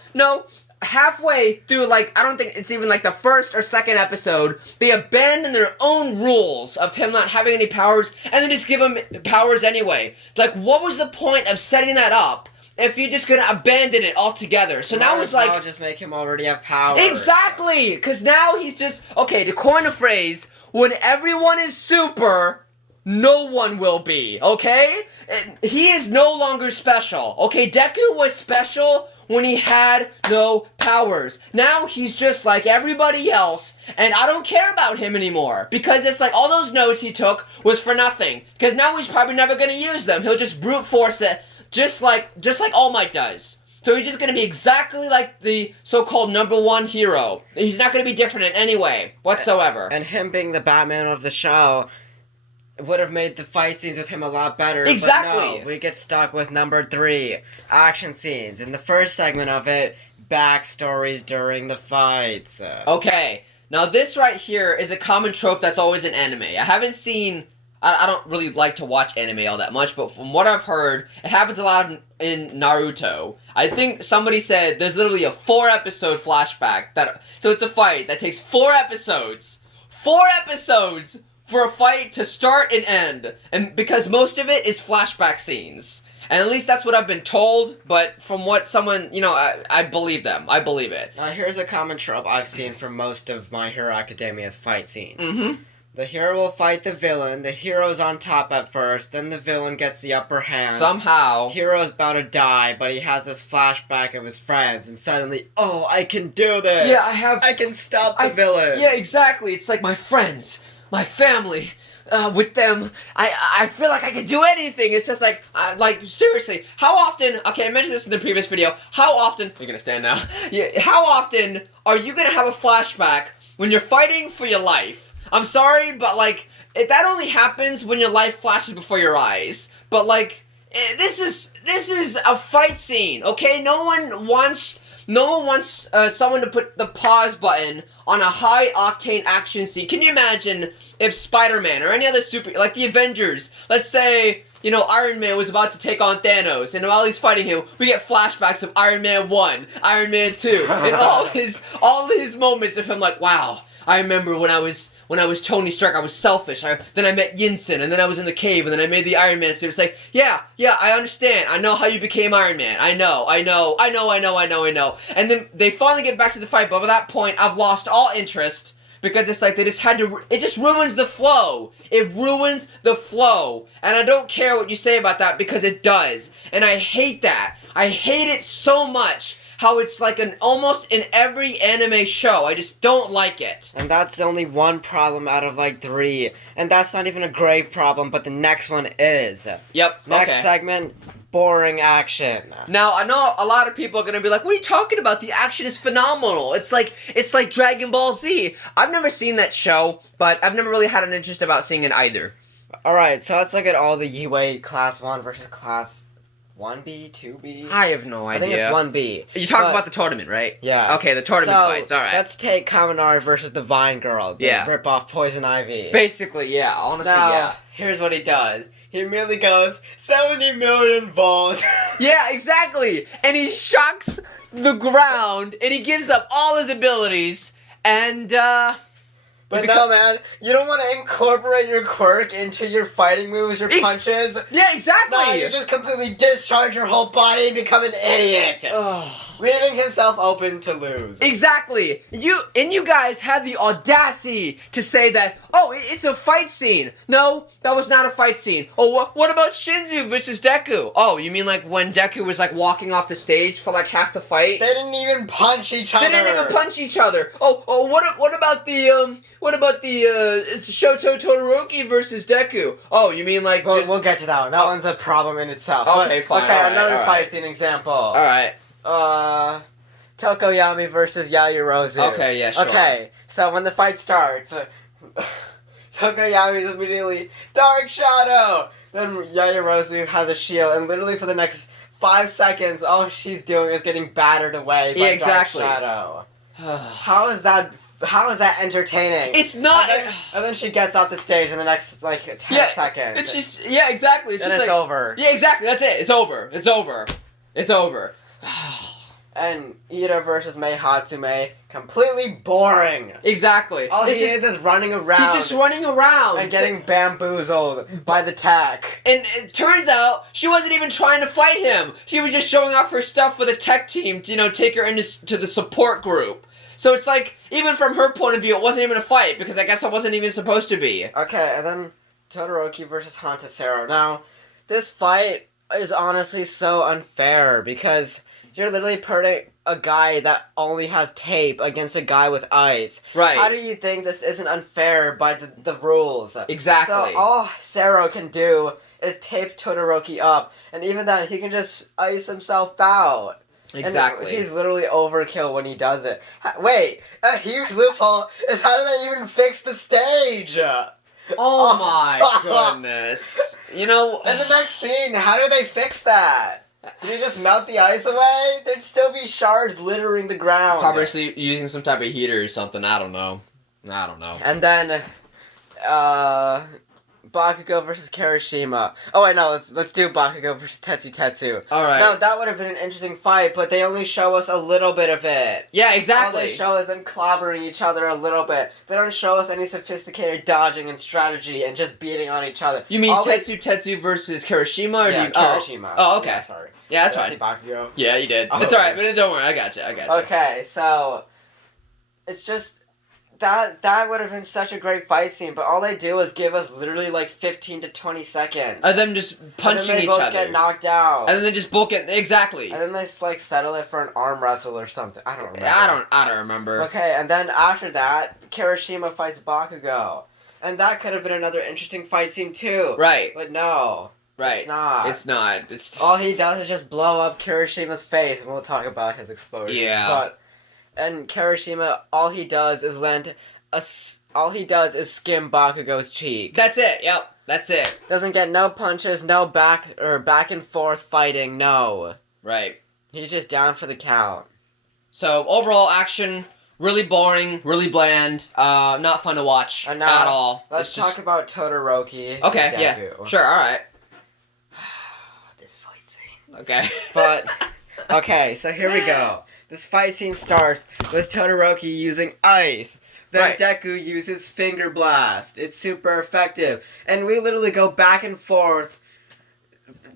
Halfway through, like, I don't think it's even like the first or second episode, they abandon their own rules of him not having any powers, and then just give him powers anyway. Like, what was the point of setting that up if you're just gonna abandon it altogether? So now it's like, I'll just make him already have power. Exactly, because now he's just, okay, to coin a phrase, when everyone is super, no one will be, okay? He is no longer special, okay? Deku was special when he had no powers. Now he's just like everybody else, and I don't care about him anymore. Because it's like all those notes he took was for nothing. Because now he's probably never gonna use them. He'll just brute force it, just like All Might does. So he's just gonna be exactly like the so-called #1 hero. He's not gonna be different in any way whatsoever. And him being the Batman of the show would have made the fight scenes with him a lot better. Exactly. But no, we get stuck with #3, action scenes. In the first segment of it, backstories during the fights. Okay, now this right here is a common trope that's always in anime. I haven't seen... I don't really like to watch anime all that much, but from what I've heard, it happens a lot in Naruto. I think somebody said there's literally a 4-episode flashback. So it's a fight that takes 4 episodes. 4 episodes! For a fight to start and end. And because most of it is flashback scenes. And at least that's what I've been told, but from what someone, I believe them. I believe it. Now here's a common trope I've seen for most of My Hero Academia's fight scenes. Mm-hmm. The hero will fight the villain, the hero's on top at first, then the villain gets the upper hand. Somehow. Hero's about to die, but he has this flashback of his friends, and suddenly, oh, I can do this! Yeah, I can stop the villain! Yeah, exactly. It's like my friends, my family, with them, I feel like I can do anything. It's just like seriously, how often, okay, I mentioned this in the previous video, how often, you're gonna stand now, yeah, how often are you gonna have a flashback when you're fighting for your life? I'm sorry, but like, that only happens when your life flashes before your eyes. But like, this is a fight scene, okay? No one wants someone to put the pause button on a high-octane action scene. Can you imagine if Spider-Man or any other like the Avengers, let's say, Iron Man was about to take on Thanos, and while he's fighting him, we get flashbacks of Iron Man 1, Iron Man 2, and all his moments of him like, wow, I remember when I was Tony Stark, I was selfish. Then I met Yinsen, and then I was in the cave, and then I made the Iron Man suit. It's like, yeah, I understand. I know how you became Iron Man. I know. And then they finally get back to the fight, but by that point, I've lost all interest. Because it's like they just had to... It just ruins the flow. It ruins the flow. And I don't care what you say about that because it does. And I hate that. I hate it so much. How it's like almost in every anime show. I just don't like it. And that's only one problem out of like 3. And that's not even a grave problem, but the next one is. Yep, Next segment, boring action. Now, I know a lot of people are going to be like, what are you talking about? The action is phenomenal. It's like Dragon Ball Z. I've never seen that show, but I've never really had an interest about seeing it either. Alright, so let's look at all the Yue Class 1 versus Class 1B, 2B? I have no idea. I think it's 1B. You're talking about the tournament, right? Yeah. Okay, the tournament fights, alright. Let's take Kaminari versus the Vine Girl. Rip off Poison Ivy. Basically, yeah. Honestly, now, here's what he does. He merely goes, 70 million volts. Yeah, exactly. And he shocks the ground, and he gives up all his abilities, and, But no, man, you don't want to incorporate your quirk into your fighting moves, your punches. Yeah, exactly. No, you just completely discharge your whole body and become an idiot. Leaving himself open to lose. Exactly. You guys had the audacity to say that, oh, it's a fight scene. No, that was not a fight scene. Oh, what about Shinzu versus Deku? Oh, you mean like when Deku was like walking off the stage for like half the fight? They didn't even punch each other. Oh, what about the it's Shoto Todoroki versus Deku? Oh, you mean like we'll get to that one. That one's a problem in itself. Okay, fine. Okay, another fight scene example. Alright. Tokoyami versus Yaoyorozu. Okay, yeah, sure. Okay, so when the fight starts, Tokoyami is immediately Dark Shadow! Then Yaoyorozu has a shield, and literally for the next 5 seconds, all she's doing is getting battered away by Dark Shadow. How is that entertaining? It's not. And then she gets off the stage in the next 10 seconds. It's just exactly. It's just it's over. Yeah, exactly. That's it. It's over. And Ida versus Mei Hatsume, completely boring. Exactly. All he is running around. He's just running around. And getting bamboozled by the tech. And it turns out she wasn't even trying to fight him. She was just showing off her stuff for the tech team to, take her into the support group. So it's like, even from her point of view, it wasn't even a fight, because I guess it wasn't even supposed to be. Okay, and then Todoroki versus Hantasero. Now, this fight is honestly so unfair, because you're literally putting a guy that only has tape against a guy with ice. Right. How do you think this isn't unfair by the rules? Exactly. So all Sero can do is tape Todoroki up, and even then, he can just ice himself out. Exactly. And he's literally overkill when he does it. Wait, a huge loophole is how do they even fix the stage? Oh my goodness. In the next scene, how do they fix that? Did he just melt the ice away? There'd still be shards littering the ground. Probably using some type of heater or something. I don't know. And then, Bakugo versus Kirishima. Oh wait, no, let's do Bakugo versus Tetsu. Alright. No, that would have been an interesting fight, but they only show us a little bit of it. Yeah, exactly. All they show is them clobbering each other a little bit. They don't show us any sophisticated dodging and strategy and just beating on each other. You mean Tetsu versus Kirishima? Or Kirishima. Oh, okay. Yeah, sorry. Yeah, that's fine. Bakugo? Yeah, you did. Oh, it's alright, but don't worry, I got you. Okay, so it's just that would have been such a great fight scene, but all they do is give us literally 15 to 20 seconds. Of them just punching each other. And then they both get knocked out. And then they just both get exactly. And then they settle it for an arm wrestle or something. I don't remember. I don't remember. Okay, and then after that, Kirishima fights Bakugo. And that could have been another interesting fight scene too. Right. But no. Right. It's not. It's all he does is just blow up Kirishima's face, and we'll talk about his explosions. Yeah. And Kirishima, all he does is skim Bakugo's cheek. That's it. Yep. That's it. Doesn't get no punches, no back and forth fighting. No. Right. He's just down for the count. So overall action, really boring, really bland, not fun to watch at all. Let's talk about Todoroki. Okay. Yeah. Sure. All right. Okay. But, okay, so here we go. This fight scene starts with Todoroki using ice. Then Right. Deku uses Finger Blast. It's super effective. And we literally go back and forth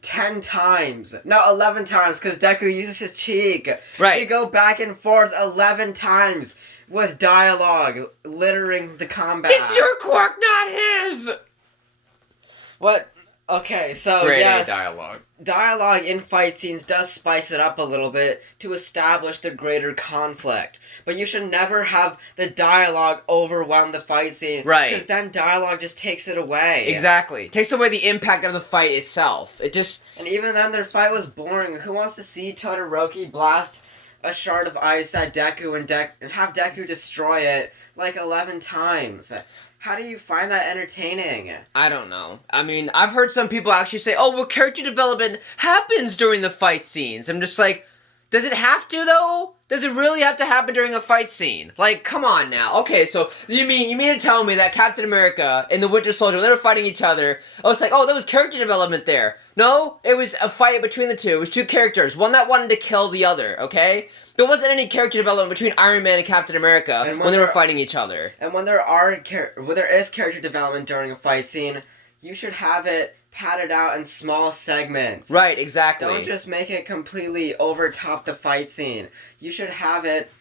10 times. No, 11 times, because Deku uses his cheek. Right. We go back and forth 11 times with dialogue littering the combat. It's your quirk, not his! What? Okay, so Grade yes, A dialogue. Dialogue in fight scenes does spice it up a little bit to establish the greater conflict. But you should never have the dialogue overwhelm the fight scene. Right. Because then dialogue just takes it away. Exactly. Takes away the impact of the fight itself. It just... And even then, their fight was boring. Who wants to see Todoroki blast a shard of ice at Deku and have Deku destroy it like 11 times? How do you find that entertaining? I don't know. I mean, I've heard some people actually say, oh, well, character development happens during the fight scenes. I'm just like, does it have to, though? Does it really have to happen during a fight scene? Like, come on now. Okay, so you mean to tell me that Captain America and the Winter Soldier, when they were fighting each other, oh, it's like, oh, there was character development there. No, it was a fight between the two. It was two characters, one that wanted to kill the other, okay? There wasn't any character development between Iron Man and Captain America when they were fighting each other. And when there is character development during a fight scene, you should have it padded out in small segments. Right, exactly. Don't just make it completely overtop the fight scene. You should have it...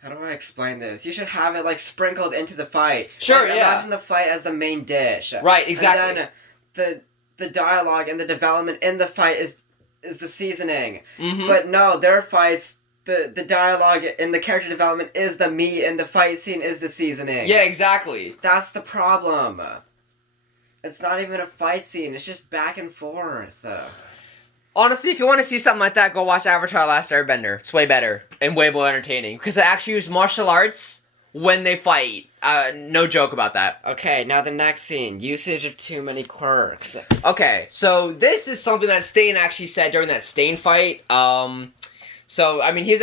How do I explain this? You should have it, like, sprinkled into the fight. Sure, like, yeah. Imagine the fight as the main dish. Right, exactly. And then the dialogue and the development in the fight is the seasoning. Mm-hmm. But no, their fights... The dialogue and the character development is the meat and the fight scene is the seasoning. Yeah, exactly. That's the problem. It's not even a fight scene. It's just back and forth. Honestly, if you want to see something like that, go watch Avatar: Last Airbender. It's way better and way more entertaining because they actually use martial arts when they fight. No joke about that. Okay, now the next scene. Usage of too many quirks. Okay, so this is something that Stain actually said during that Stain fight. So, I mean, he's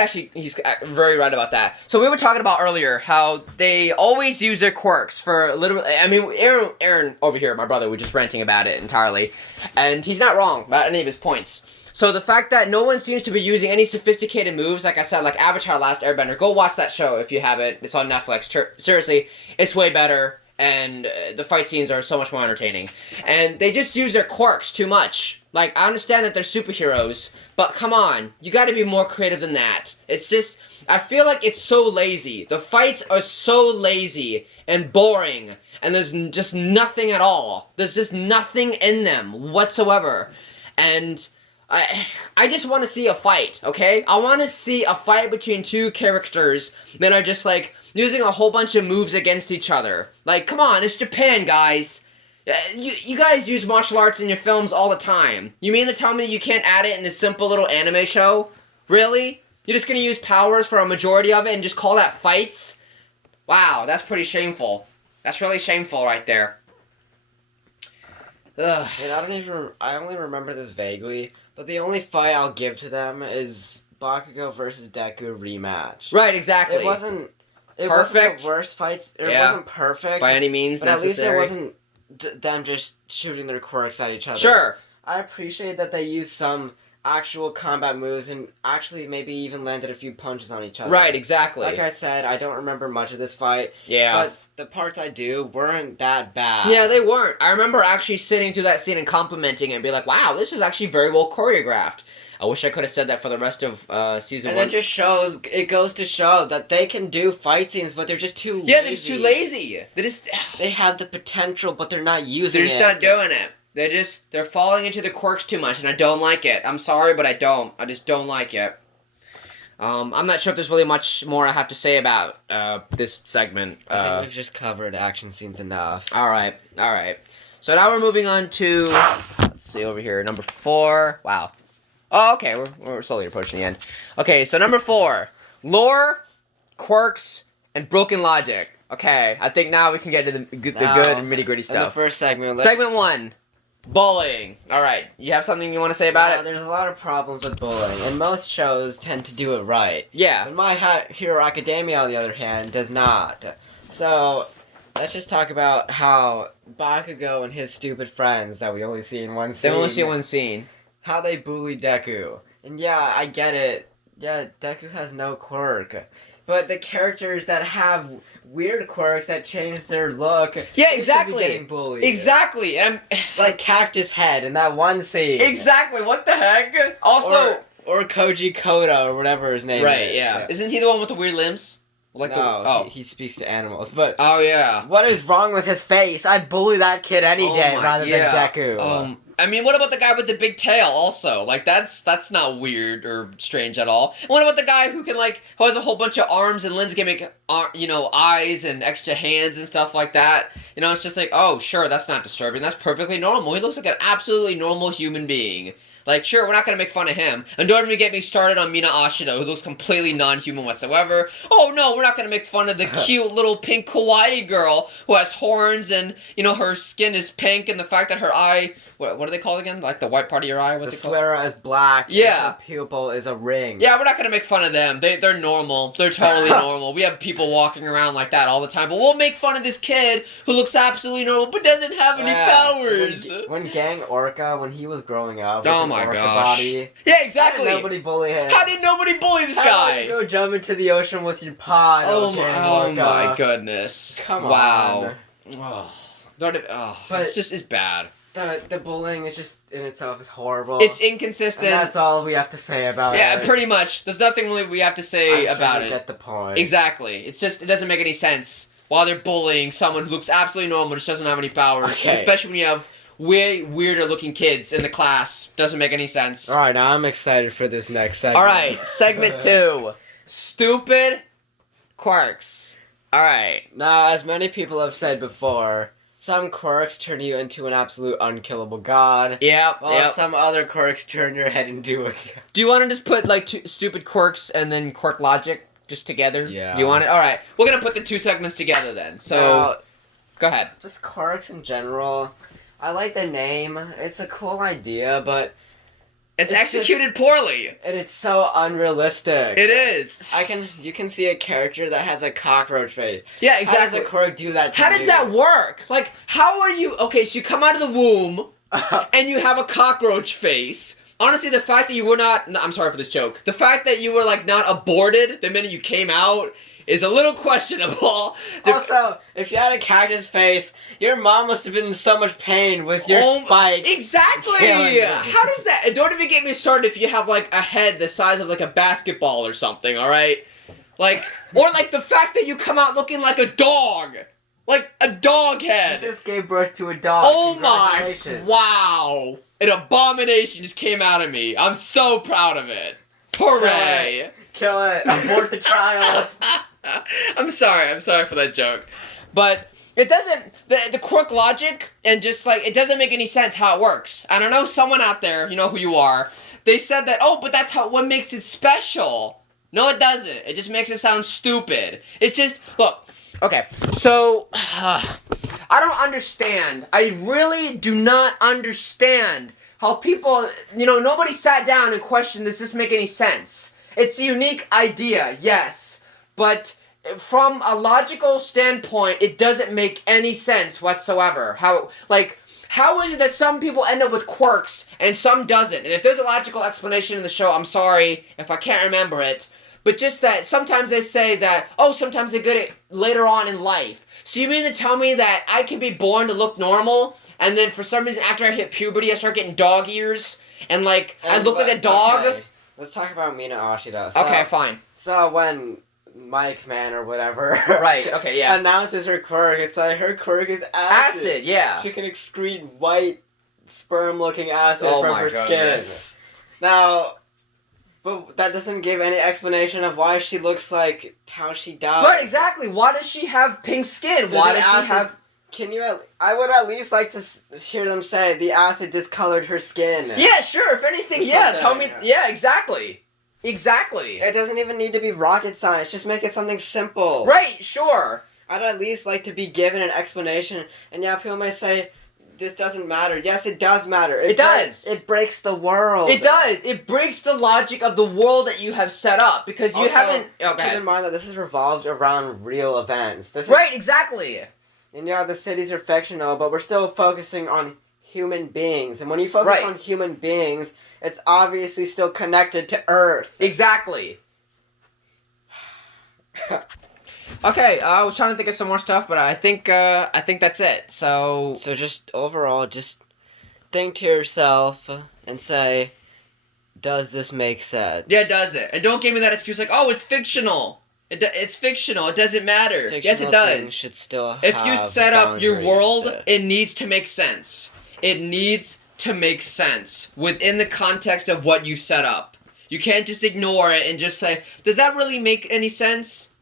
very right about that. So we were talking about earlier how they always use their quirks for literally, I mean, Aaron over here, my brother, was just ranting about it entirely. And he's not wrong about any of his points. So the fact that no one seems to be using any sophisticated moves, like I said, like Avatar: Last Airbender, go watch that show if you haven't. It's on Netflix. Seriously, it's way better. And the fight scenes are so much more entertaining. And they just use their quirks too much. Like, I understand that they're superheroes, but come on, you gotta be more creative than that. It's just, I feel like it's so lazy. The fights are so lazy and boring, and there's just nothing at all. There's just nothing in them whatsoever. And I just want to see a fight, okay? I want to see a fight between two characters that are just, like, using a whole bunch of moves against each other. Like, come on, it's Japan, guys. You guys use martial arts in your films all the time. You mean to tell me you can't add it in this simple little anime show? Really? You're just gonna use powers for a majority of it and just call that fights? Wow, that's pretty shameful. That's really shameful right there. Ugh. And I only remember this vaguely, but the only fight I'll give to them is Bakugo versus Deku rematch. Right, exactly. It wasn't perfect. The worst fights. It wasn't perfect by any means but necessary. at least it wasn't them just shooting their quirks at each other. Sure. I appreciate that they used some actual combat moves and actually maybe even landed a few punches on each other. Right, exactly. Like I said, I don't remember much of this fight. Yeah. But the parts I do weren't that bad. Yeah, they weren't. I remember actually sitting through that scene and complimenting it and be like, wow, this is actually very well choreographed. I wish I could have said that for the rest of season 1. And it goes to show that they can do fight scenes, but they're just too lazy. Yeah, they're just too lazy. They have the potential, but they're not using it. They're just not doing it. They're falling into the quirks too much, and I don't like it. I'm sorry, but I don't. I just don't like it. I'm not sure if there's really much more I have to say about this segment. I think we've just covered action scenes enough. Alright. So now we're moving on to, let's see over here, number 4. Wow. Oh, okay, we're slowly approaching the end. Okay, so number 4, lore, quirks, and broken logic. Okay, I think now we can get to the good and nitty-gritty stuff. In the first segment. Segment 1. Bullying. Alright, you have something you want to say about it? There's a lot of problems with bullying, and most shows tend to do it right. Yeah. But My Hero Academia, on the other hand, does not. So, let's just talk about how Bakugo and his stupid friends that we only see in one scene. They only see one scene. how they bully Deku. And yeah, I get it. Yeah, Deku has no quirk. But the characters that have weird quirks that change their look, yeah, they exactly, should be getting bullied. Exactly, and like Cactus Head in that one scene. Exactly, what the heck? Also, or Koji Koda or whatever his name is. Right, yeah. Isn't he the one with the weird limbs? Like he speaks to animals. But oh yeah, what is wrong with his face? I'd bully that kid any day rather than Deku. I mean, what about the guy with the big tail? Also, like that's not weird or strange at all. What about the guy who can who has a whole bunch of arms and limbs, gimmick, eyes and extra hands and stuff like that? It's just like, oh, sure, that's not disturbing. That's perfectly normal. He looks like an absolutely normal human being. Like, sure, we're not going to make fun of him. And don't even get me started on Mina Ashita, who looks completely non-human whatsoever. Oh, no, we're not going to make fun of the cute little pink kawaii girl who has horns and, her skin is pink and the fact that her eye... What are they called again? Like the white part of your eye? What's it called? The sclera is black. Yeah. And the pupil is a ring. Yeah, we're not going to make fun of them. They're normal. They're totally normal. We have people walking around like that all the time. But we'll make fun of this kid who looks absolutely normal but doesn't have any powers. When Gang Orca, when he was growing up, oh my gosh. Body, yeah, exactly. How did nobody bully him? How did nobody bully this guy? You go jump into the ocean with your pod. Oh my goodness. Come on. Wow. But it's bad. The bullying is just in itself is horrible. It's inconsistent. And that's all we have to say about it. Yeah, pretty much. There's nothing really we have to say about it. Get the point. Exactly. It's just it doesn't make any sense while they're bullying someone who looks absolutely normal, just doesn't have any powers. Okay. Especially when you have way weirder looking kids in the class. Doesn't make any sense. All right, now I'm excited for this next segment. All right, segment 2. Stupid quirks. All right. Now, as many people have said before, some quirks turn you into an absolute unkillable god. Yep. While some other quirks turn your head into a... Do you want to just put two stupid quirks and then quirk logic just together? Yeah. Do you want it? All right. We're going to put the 2 segments together then. So, go ahead. Just quirks in general. I like the name. It's a cool idea, but... It's executed poorly. And it's so unrealistic. It is. You can see a character that has a cockroach face. Yeah, exactly. How does a quirk do that to How does that work? Like, how are you... Okay, so you come out of the womb, and you have a cockroach face. Honestly, the fact that you were not... No, I'm sorry for this joke. The fact that you were, not aborted the minute you came out is a little questionable. Also, if you had a cactus face, your mom must have been in so much pain with your spikes. Exactly! How does that... And don't even get me started if you have, a head the size of, a basketball or something, alright? Or, the fact that you come out looking like a dog. Like, a dog head. You just gave birth to a dog. Oh my... Wow. An abomination just came out of me. I'm so proud of it. Hooray! Kill it. Abort the child. I'm sorry for that joke. But it doesn't, the quirk logic and just it doesn't make any sense how it works. I don't know, someone out there, you know who you are, they said that, but that's what makes it special. No, it doesn't. It just makes it sound stupid. It's just, look, okay, so, I don't understand. I really do not understand how people, nobody sat down and questioned, does this make any sense? It's a unique idea, yes, but from a logical standpoint, it doesn't make any sense whatsoever. How is it that some people end up with quirks and some doesn't? And if there's a logical explanation in the show, I'm sorry if I can't remember it, but just that sometimes they say that, sometimes they get it later on in life. So you mean to tell me that I can be born to look normal, and then for some reason after I hit puberty, I start getting dog ears, and I look like a dog? Okay. Let's talk about Mina Ashita. Okay, fine. So when Mike Man or whatever right, okay, yeah. announces her quirk, it's her quirk is acid. Acid, yeah. She can excrete white sperm-looking acid from her skin. Now, but that doesn't give any explanation of why she looks like how she died. Right, exactly. Why does she have pink skin? Why does she have... I would at least like to hear them say the acid discolored her skin. Yeah, sure. If anything, tell me. Yeah, exactly. Exactly. It doesn't even need to be rocket science. Just make it something simple. Right, sure. I'd at least like to be given an explanation. And yeah, people may say, this doesn't matter. Yes, it does matter. It does. It breaks the world. It does. It breaks the logic of the world that you have set up. Because you haven't... Keep in mind that this is revolved around real events. Right, exactly. And yeah, the cities are fictional, but we're still focusing on human beings. And when you focus on human beings, it's obviously still connected to Earth. Exactly. Okay, I was trying to think of some more stuff, but I think that's it. So just overall, just think to yourself and say, does this make sense? Yeah, does it? And don't give me that excuse like, oh, it's fictional. It's fictional. It doesn't matter. Fictional yes, it does. Should still have if you set up your world, boundaries. it needs to make sense. It needs to make sense within the context of what you set up. You can't just ignore it and just say, does that really make any sense?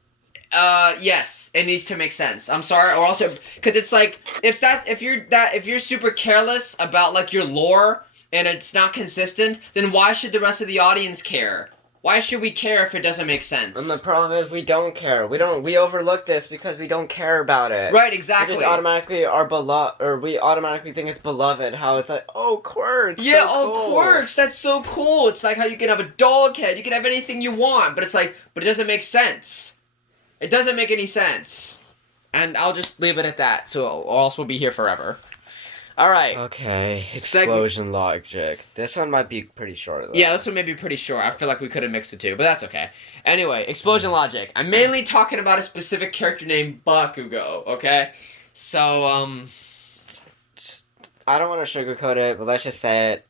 Yes, it needs to make sense. I'm sorry, or also, because it's like, if you're super careless about like your lore and it's not consistent, then why should the rest of the audience care? Why should we care if it doesn't make sense? And the problem is we don't care. We overlook this because we don't care about it. Right, exactly. We just automatically are beloved, or we automatically think it's beloved. How it's like, oh, quirks. Yeah, so cool. quirks. That's so cool. It's like how you can have a dog head. You can have anything you want, but it's like, but it doesn't make sense. It doesn't make any sense. And I'll just leave it at that. So, or else we'll be here forever. All right. Okay. Explosion logic. This one might be pretty short. Though. Yeah, this one may be pretty short. I feel like we could have mixed the two, but that's okay. Anyway, explosion logic. I'm mainly talking about a specific character named Bakugo, okay? So, I don't want to sugarcoat it, but let's just say it.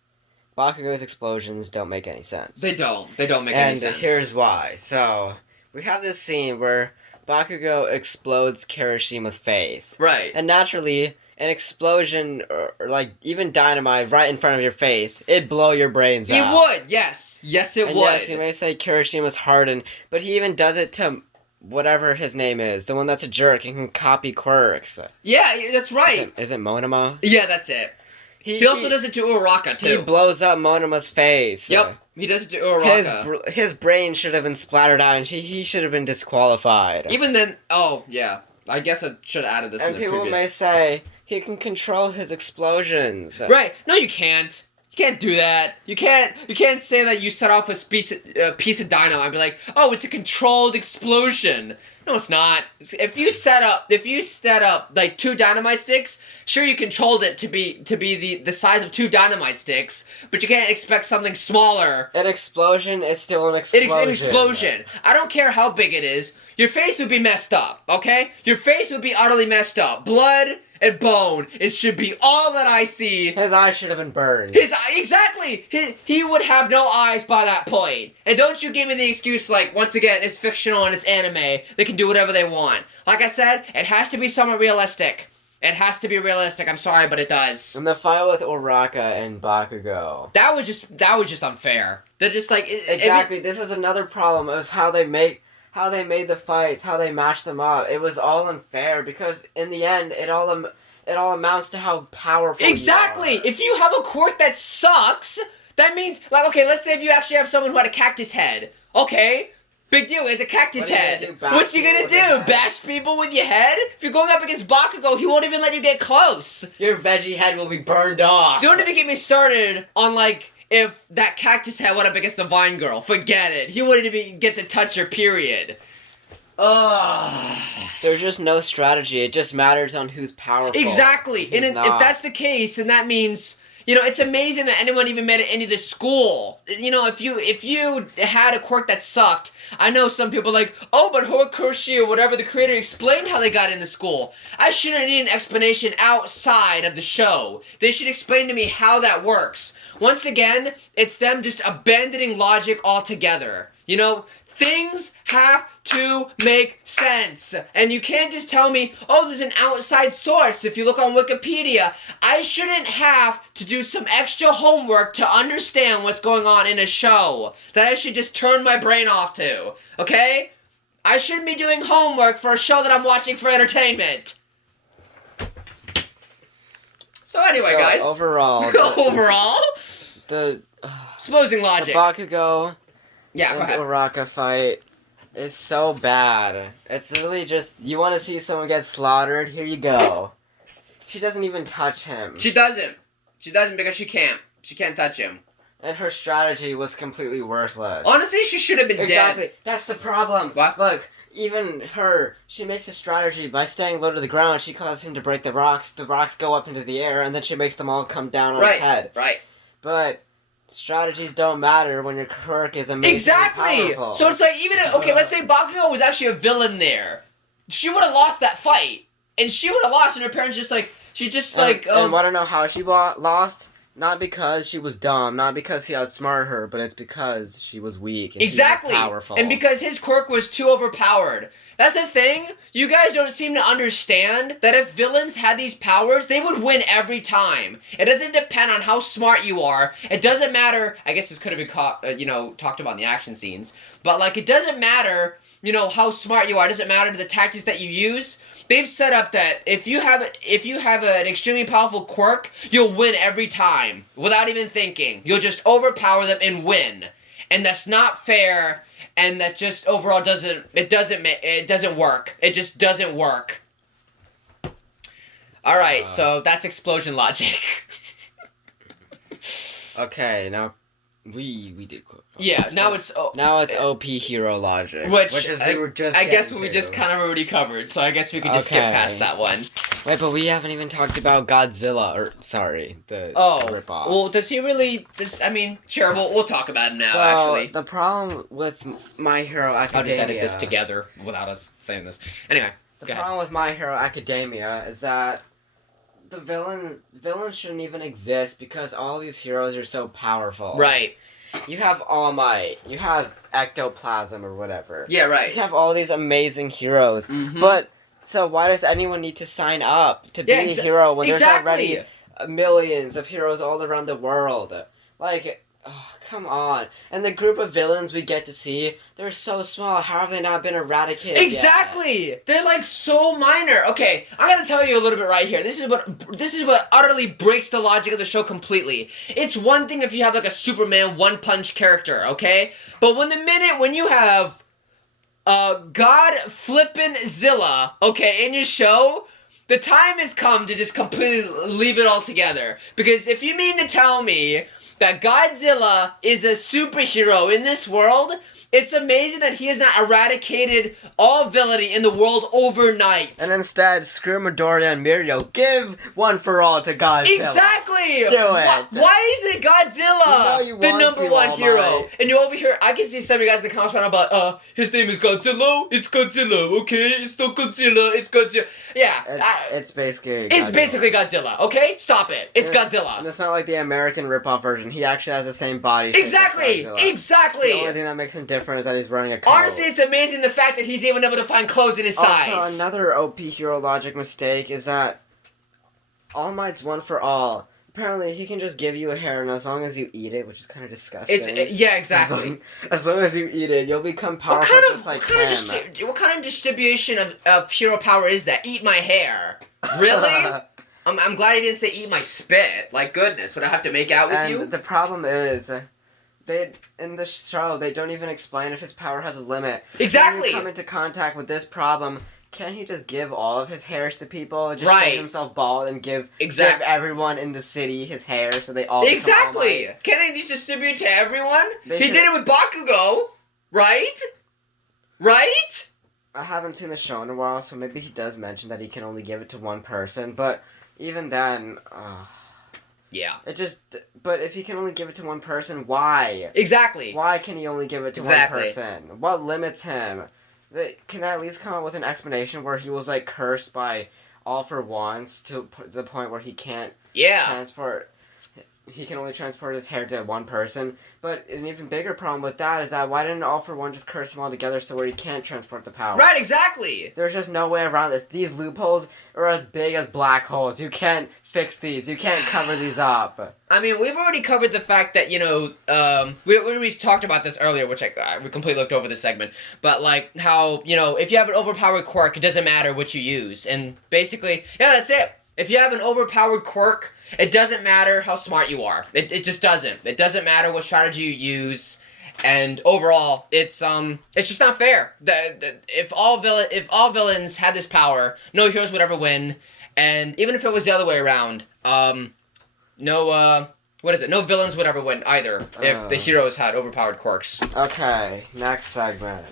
Bakugo's explosions don't make any sense. They don't make any sense. And here's why. So, we have this scene where Bakugo explodes Kirishima's face. Right. And naturally, an explosion, or like even dynamite right in front of your face, it'd blow your brains out. It would, yes. Yes, it would. Yes, you may say Kirishima's hardened, but he even does it to whatever his name is, the one that's a jerk and can copy quirks. Yeah, that's right. Is it Monoma? Yeah, that's it. He also does it to Uraraka, too. He blows up Monoma's face. Yep, he does it to Uraraka. His brain should have been splattered out, and he should have been disqualified. Even then, oh, yeah. I guess I should have added this in the previous... And people may say, he can control his explosions. Right. No, you can't. You can't do that. You can't say that you set off a piece of dynamite and be like, oh, it's a controlled explosion. No, it's not. If you set up like 2 dynamite sticks, sure, you controlled it to be the size of 2 dynamite sticks, but you can't expect something smaller. An explosion is still an explosion. It's an explosion. I don't care how big it is. Your face would be messed up, okay? Your face would be utterly messed up. Blood and bone. It should be all that I see. His eyes should have been burned. Exactly. He would have no eyes by that point. And don't you give me the excuse like, once again, it's fictional and it's anime. They can do whatever they want. Like I said, it has to be somewhat realistic. It has to be realistic. I'm sorry, but it does. And the fight with Uraraka and Bakugo. That was just unfair. They're just like exactly. This is another problem. It was how they made the fights, how they matched them up. It was all unfair because in the end, it all amounts to how powerful. Exactly. You are. If you have a quirk that sucks, that means like okay, let's say if you actually have someone who had a cactus head. Okay. Big deal, is a cactus head. What's he gonna do? Bash people with your head? If you're going up against Bakugo, he won't even let you get close. Your veggie head will be burned off. Don't even get me started on like if that cactus head went up against the Vine Girl. Forget it. He wouldn't even get to touch her, period. Ugh. There's just no strategy. It just matters on who's powerful. Exactly. And if that's the case, then that means... You know, it's amazing that anyone even made it into this school. You know, if you had a quirk that sucked, I know some people like, oh, but Horikoshi or whatever, the creator explained how they got into school. I shouldn't need an explanation outside of the show. They should explain to me how that works. Once again, it's them just abandoning logic altogether. You know, things have to make sense. And you can't just tell me, oh, there's an outside source. If you look on Wikipedia, I shouldn't have to do some extra homework to understand what's going on in a show that I should just turn my brain off to. Okay? I shouldn't be doing homework for a show that I'm watching for entertainment. So anyway, guys. Overall. The exploding logic. The Bakugo... Yeah, go ahead. The Uraraka fight is so bad. It's really just, you want to see someone get slaughtered? Here you go. She doesn't even touch him. She doesn't. She doesn't because she can't. She can't touch him. And her strategy was completely worthless. Honestly, she should have been dead. Exactly. That's the problem. What? Look, even her, she makes a strategy by staying low to the ground. She causes him to break the rocks go up into the air, and then she makes them all come down on his head. Right. But strategies don't matter when your quirk is amazingly powerful. So it's like, even if, okay, let's say Bakugo was actually a villain there. She would have lost that fight. And she would have lost, and her parents just like, And want to know how she lost? Not because she was dumb, not because he outsmarted her, but it's because she was weak and he was powerful. And because his quirk was too overpowered. That's the thing. You guys don't seem to understand that if villains had these powers, they would win every time. It doesn't depend on how smart you are. It doesn't matter. I guess this could have been talked about in the action scenes. But like, it doesn't matter, how smart you are. It doesn't matter the tactics that you use. They've set up that if you have an extremely powerful quirk, you'll win every time without even thinking. You'll just overpower them and win, and that's not fair. And that just overall doesn't work. It just doesn't work. All right, so that's explosion logic. Okay, now we did. Yeah, now it's OP hero logic, which is I guess we just kind of already covered. So I guess we could just skip past that one. Wait, but we haven't even talked about Godzilla, the ripoff. Well, does he really? Sure, we'll talk about him now. So, actually, the problem with My Hero Academia. I'll just edit this together without us saying this. Anyway, the problem with My Hero Academia is that the villains shouldn't even exist because all these heroes are so powerful. Right. You have All Might, you have Ectoplasm or whatever. Yeah, right. You have all these amazing heroes, but so why does anyone need to sign up to be a hero when there's already millions of heroes all around the world? Like, oh, come on. And the group of villains we get to see, they're so small. How have they not been eradicated yet? They're like so minor. Okay, I gotta tell you a little bit right here. This is what utterly breaks the logic of the show completely. It's one thing if you have like a Superman one-punch character, okay? But when you have God flippin' Zilla, okay, in your show, the time has come to just completely leave it all together. Because if you mean to tell me that Godzilla is a superhero in this world, it's amazing that he has not eradicated all villainy in the world overnight. And instead, screw Midoriya and Mirio. Give one for all to Godzilla. Exactly! Do it! Why is it Godzilla the number one hero? And you over here, I can see some of you guys in the comments right now about, his name is Godzilla? It's Godzilla, okay? It's not Godzilla, it's Godzilla. Yeah. It's basically Godzilla. It's basically Godzilla, okay? Stop it. It's Godzilla. And it's not like the American ripoff version. He actually has the same body shape Exactly! The only thing that makes him different is that he's running a coat. Honestly, it's amazing the fact that he's even able to find clothes in his size. Also, another OP hero logic mistake is that All Might's one for all. Apparently, he can just give you a hair, and as long as you eat it, which is kind of disgusting. Yeah, exactly. As long as you eat it, you'll become powerful what kind of distribution of hero power is that? Eat my hair. Really? I'm glad he didn't say eat my spit. Like, goodness, would I have to make out with you? And the problem is, in the show, they don't even explain if his power has a limit. Exactly! When you come into contact with this problem, can't he just give all of his hairs to people? Just shave himself bald and give everyone in the city his hair so they all Exactly! Can't he just distribute to everyone? He did it with Bakugo, right? Right? I haven't seen the show in a while, so maybe he does mention that he can only give it to one person, but even then, yeah. But if he can only give it to one person, why? Exactly. Why can he only give it to one person? What limits him? Can they at least come up with an explanation where he was, like, cursed by All for Ones to the point where he can't transport... He can only transport his hair to one person. But an even bigger problem with that is that why didn't All for One just curse him all together so where he can't transport the power? Right, exactly! There's just no way around this. These loopholes are as big as black holes. You can't fix these. You can't cover these up. I mean, we've already covered the fact that, we talked about this earlier, which we completely looked over this segment. But, like, how, if you have an overpowered quirk, it doesn't matter what you use. And basically, yeah, that's it. If you have an overpowered quirk, it doesn't matter how smart you are. It just doesn't. It doesn't matter what strategy you use. And overall, it's just not fair. If all villains had this power, no heroes would ever win. And even if it was the other way around, no villains would ever win either if the heroes had overpowered quirks. Okay, next segment.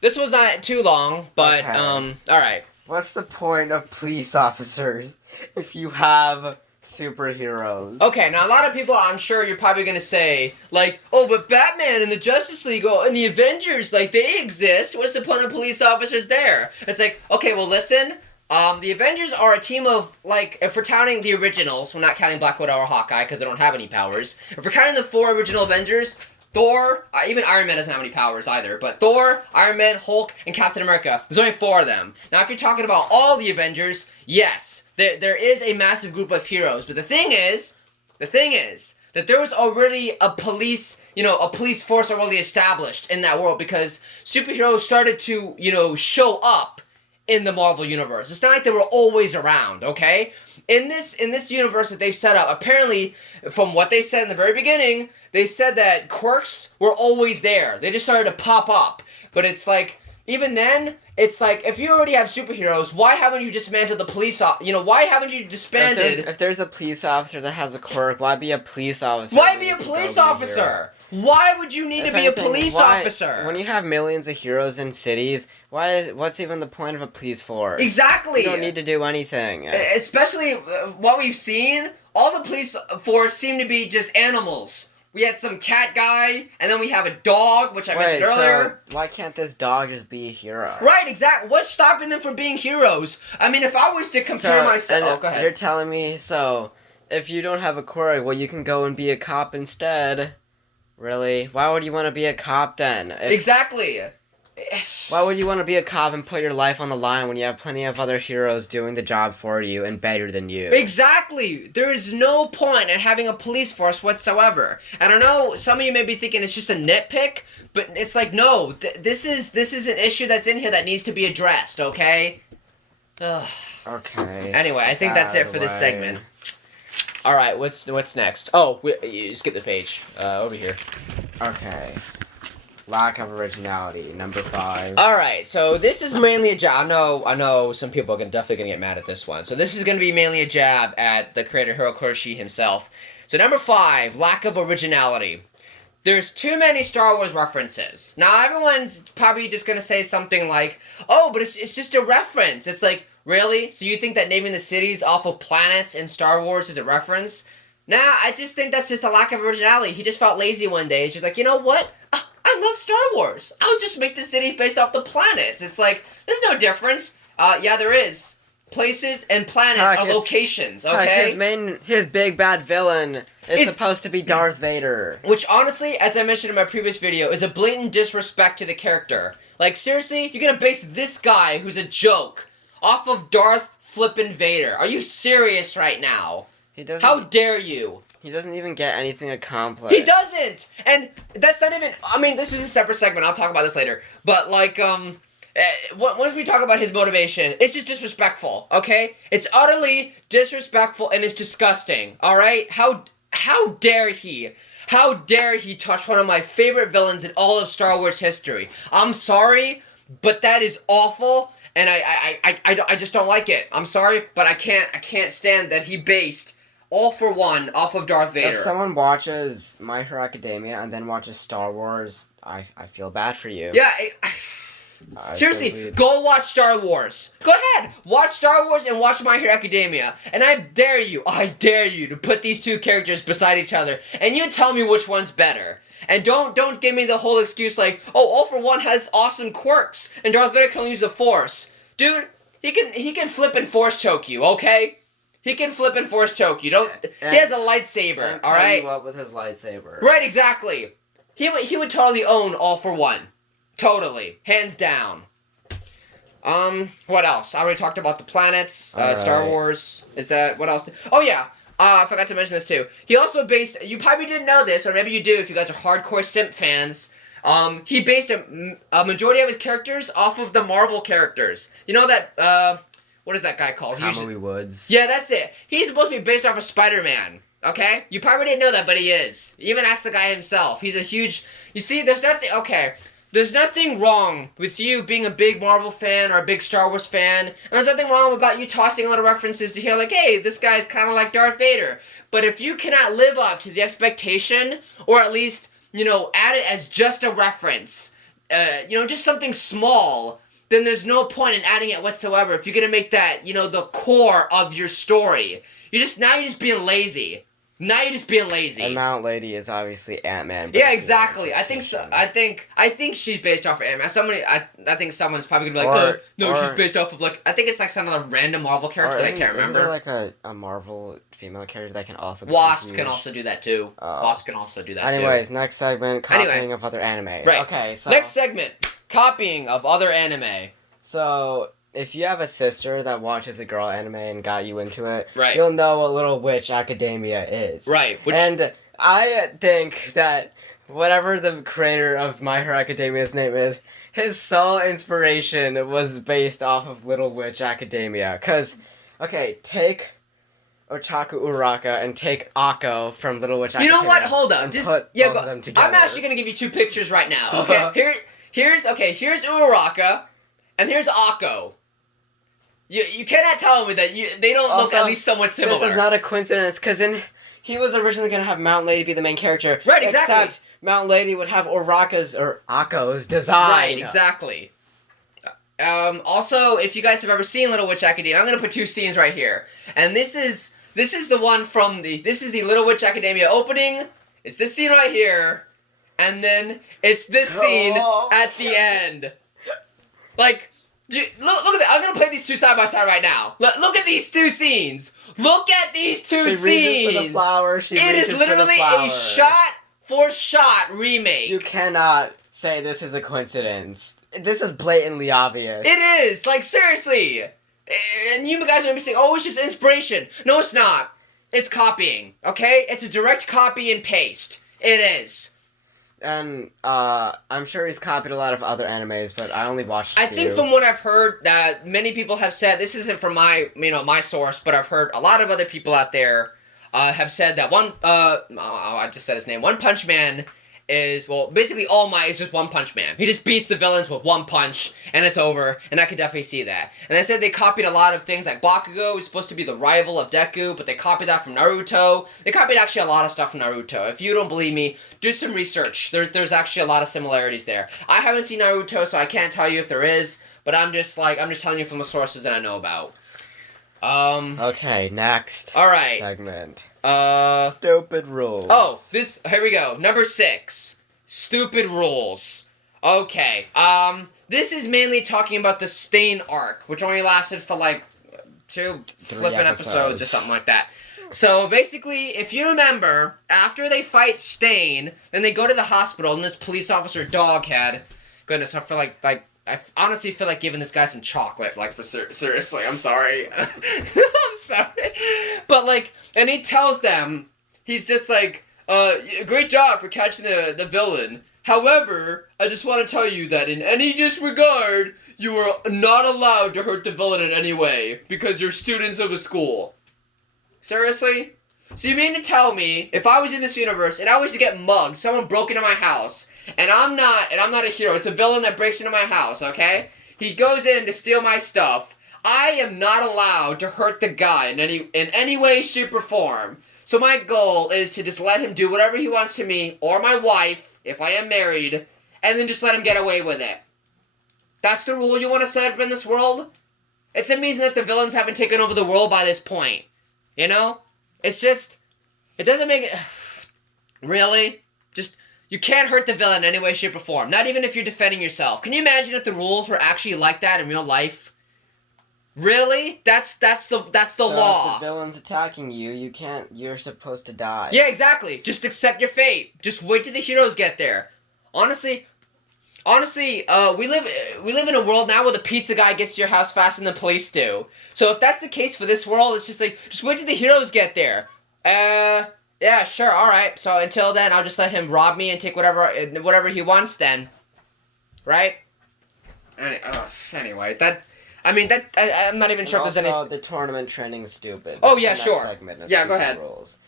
This was not too long, but Okay. all right. What's the point of police officers if you have superheroes? Okay, now a lot of people, I'm sure you're probably gonna say, like, oh, but Batman and the Justice League and the Avengers, like, they exist. What's the point of police officers there? It's like, okay, well, listen. The Avengers are a team of, like, if we're counting the originals, we're not counting Black Widow or Hawkeye because they don't have any powers. If we're counting the 4 original Avengers, Thor, even Iron Man doesn't have any powers either, but Thor, Iron Man, Hulk, and Captain America, there's only 4 of them. Now, if you're talking about all the Avengers, yes, there is a massive group of heroes, but the thing is that there was already a police force already established in that world because superheroes started to, show up in the Marvel Universe. It's not like they were always around, okay? In this universe that they've set up, apparently, from what they said in the very beginning, they said that quirks were always there. They just started to pop up. But it's like, even then, it's like, if you already have superheroes, why haven't you dismantled the police, why haven't you disbanded... If there's a police officer that has a quirk, why be a police officer? Why be a police officer? Why would you need to be a police officer? When you have millions of heroes in cities, what's even the point of a police force? Exactly. You don't need to do anything. Especially what we've seen, all the police force seem to be just animals. We had some cat guy, and then we have a dog, which I mentioned earlier. So why can't this dog just be a hero? Right, exactly. What's stopping them from being heroes? I mean, if I was to compare myself... Oh, go ahead. You're telling me, if you don't have a quirk, well, you can go and be a cop instead. Really? Why would you want to be a cop then? Exactly. Why would you want to be a cop and put your life on the line when you have plenty of other heroes doing the job for you and better than you? Exactly. There is no point in having a police force whatsoever. And I know some of you may be thinking it's just a nitpick, but it's like, no, this is an issue that's in here that needs to be addressed, okay? Ugh. Okay. Anyway, I think that's it for this segment. All right, what's next? Oh, you skip the page. Over here. Okay. Lack of originality, number 5. All right, so this is mainly a jab. I know some people are definitely gonna get mad at this one. So this is gonna be mainly a jab at the creator Hiroshi himself. So number 5, lack of originality. There's too many Star Wars references. Now everyone's probably just gonna say something like, "Oh, but it's just a reference." It's like, really? So you think that naming the cities off of planets in Star Wars is a reference? Nah, I just think that's just a lack of originality. He just felt lazy one day. He's just like, you know what? I love Star Wars. I'll just make the cities based off the planets. It's like, there's no difference. Yeah, there is. Places and planets are locations, okay? His big bad villain is supposed to be Darth Vader. Which, honestly, as I mentioned in my previous video, is a blatant disrespect to the character. Like, seriously? You're gonna base this guy, who's a joke, off of Darth flippin' Vader? Are you serious right now? How dare you? He doesn't even get anything accomplished. He doesn't! And that's not even... I mean, this is a separate segment. I'll talk about this later. But, like, once we talk about his motivation, it's just disrespectful, okay? It's utterly disrespectful and it's disgusting, alright? How dare he? How dare he touch one of my favorite villains in all of Star Wars history? I'm sorry, but that is awful, and I just don't like it. I'm sorry, but I can't stand that he based All For One off of Darth Vader. If someone watches My Hero Academia and then watches Star Wars, I feel bad for you. Yeah, seriously, go watch Star Wars. Go ahead, watch Star Wars and watch My Hero Academia. And I dare you to put these two characters beside each other, and you tell me which one's better. And don't give me the whole excuse like, oh, All For One has awesome quirks, and Darth Vader can use the Force. Dude, he can flip and Force choke you, okay? He can flip and Force choke you. He has a lightsaber, all right? You up with his lightsaber. Right, exactly. He would totally own All For One. Totally. Hands down. What else? I already talked about the planets, Star Wars. What else? Oh, yeah. I forgot to mention this, too. He also based... You probably didn't know this, or maybe you do if you guys are hardcore simp fans. He based a majority of his characters off of the Marvel characters. You know that, what is that guy called? Kamui Woods. Yeah, that's it. He's supposed to be based off of Spider-Man. Okay? You probably didn't know that, but he is. Even ask the guy himself. He's a huge... You see, there's nothing... Okay. There's nothing wrong with you being a big Marvel fan or a big Star Wars fan. And there's nothing wrong about you tossing a lot of references to here like, hey, this guy's kind of like Darth Vader. But if you cannot live up to the expectation, or at least, add it as just a reference, just something small, then there's no point in adding it whatsoever. If you're gonna make that, the core of your story, you're just being lazy. Now you're just being lazy. And Mount Lady is obviously Ant-Man. Yeah, exactly. I think so. I think she's based off of Ant-Man. I think someone's probably gonna be like, she's based off of I think it's like some other random Marvel character that I can't remember. Is there like a Marvel female character that can also be Wasp confused? can also do that too. Wasp can also do that too. Anyways, next segment, copying of other anime. Right. Okay, so next segment, copying of other anime. So if you have a sister that watches a girl anime and got you into it, right, you'll know what Little Witch Academia is. Right. And I think that whatever the creator of My Hero Academia's name is, his sole inspiration was based off of Little Witch Academia. Because, okay, take Ochaku Uraka and take Akko from Little Witch Academia. You know what? Hold up. Just put both of them together. I'm actually going to give you 2 pictures right now. Okay, here's Uraka, and here's Akko. You cannot tell me that they don't look at least somewhat similar. This is not a coincidence, because he was originally going to have Mount Lady be the main character. Right, exactly. Except Mount Lady would have Akko's design. Right, exactly. Also, if you guys have ever seen Little Witch Academia, I'm going to put 2 scenes right here. And this is the one from this is the Little Witch Academia opening. It's this scene right here. And then it's this scene at the end. Like, look at that. I'm going to play these 2 side by side right now. Look at these 2 scenes. Look at these 2 scenes. Reaches for the flower. It is literally a shot-for-shot remake. You cannot say this is a coincidence. This is blatantly obvious. It is. Like, seriously. And you guys might be saying, oh, it's just inspiration. No, it's not. It's copying, okay? It's a direct copy and paste. It is. And I'm sure he's copied a lot of other animes, but I only watched a few. I think from what I've heard that many people have said, this isn't from my source, but I've heard a lot of other people out there have said that I just said his name, One Punch Man is, basically All Might is just One Punch Man. He just beats the villains with one punch, and it's over, and I could definitely see that. And they said they copied a lot of things, like Bakugo was supposed to be the rival of Deku, but they copied that from Naruto. They copied actually a lot of stuff from Naruto. If you don't believe me, do some research. There's actually a lot of similarities there. I haven't seen Naruto, so I can't tell you if there is, but I'm just telling you from the sources that I know about. Okay, next. All right. Segment. Stupid rules. Oh, here we go. Number 6. Stupid rules. Okay. This is mainly talking about the Stain arc, which only lasted for like 2 flippin' episodes or something like that. So basically, if you remember, after they fight Stain, then they go to the hospital, and this police officer Doghead, goodness, I feel like I honestly feel like giving this guy some chocolate, seriously, I'm sorry. I'm sorry. But, and he tells them, he's just like, great job for catching the villain. However, I just want to tell you that in any disregard, you are not allowed to hurt the villain in any way, because you're students of a school. Seriously? So you mean to tell me, if I was in this universe, and I was to get mugged, someone broke into my house, and I'm not a hero, it's a villain that breaks into my house, okay? He goes in to steal my stuff. I am not allowed to hurt the guy in any way, shape, or form. So my goal is to just let him do whatever he wants to me, or my wife, if I am married, and then just let him get away with it. That's the rule you want to set up in this world? It's amazing that the villains haven't taken over the world by this point. You know? It's just, it doesn't make it, really? Just, you can't hurt the villain in any way, shape, or form. Not even if you're defending yourself. Can you imagine if the rules were actually like that in real life? Really? That's the law. If the villain's attacking you, you're supposed to die. Yeah, exactly. Just accept your fate. Just wait till the heroes get there. Honestly, we live in a world now where the pizza guy gets to your house faster than the police do. So if that's the case for this world, it's just just wait till the heroes get there. Yeah, sure, alright. So until then, I'll just let him rob me and take whatever he wants then. Right? Anyway, I'm not even sure if there's any... Also, the tournament training is stupid. Oh, yeah, sure. Yeah, go ahead. Rules.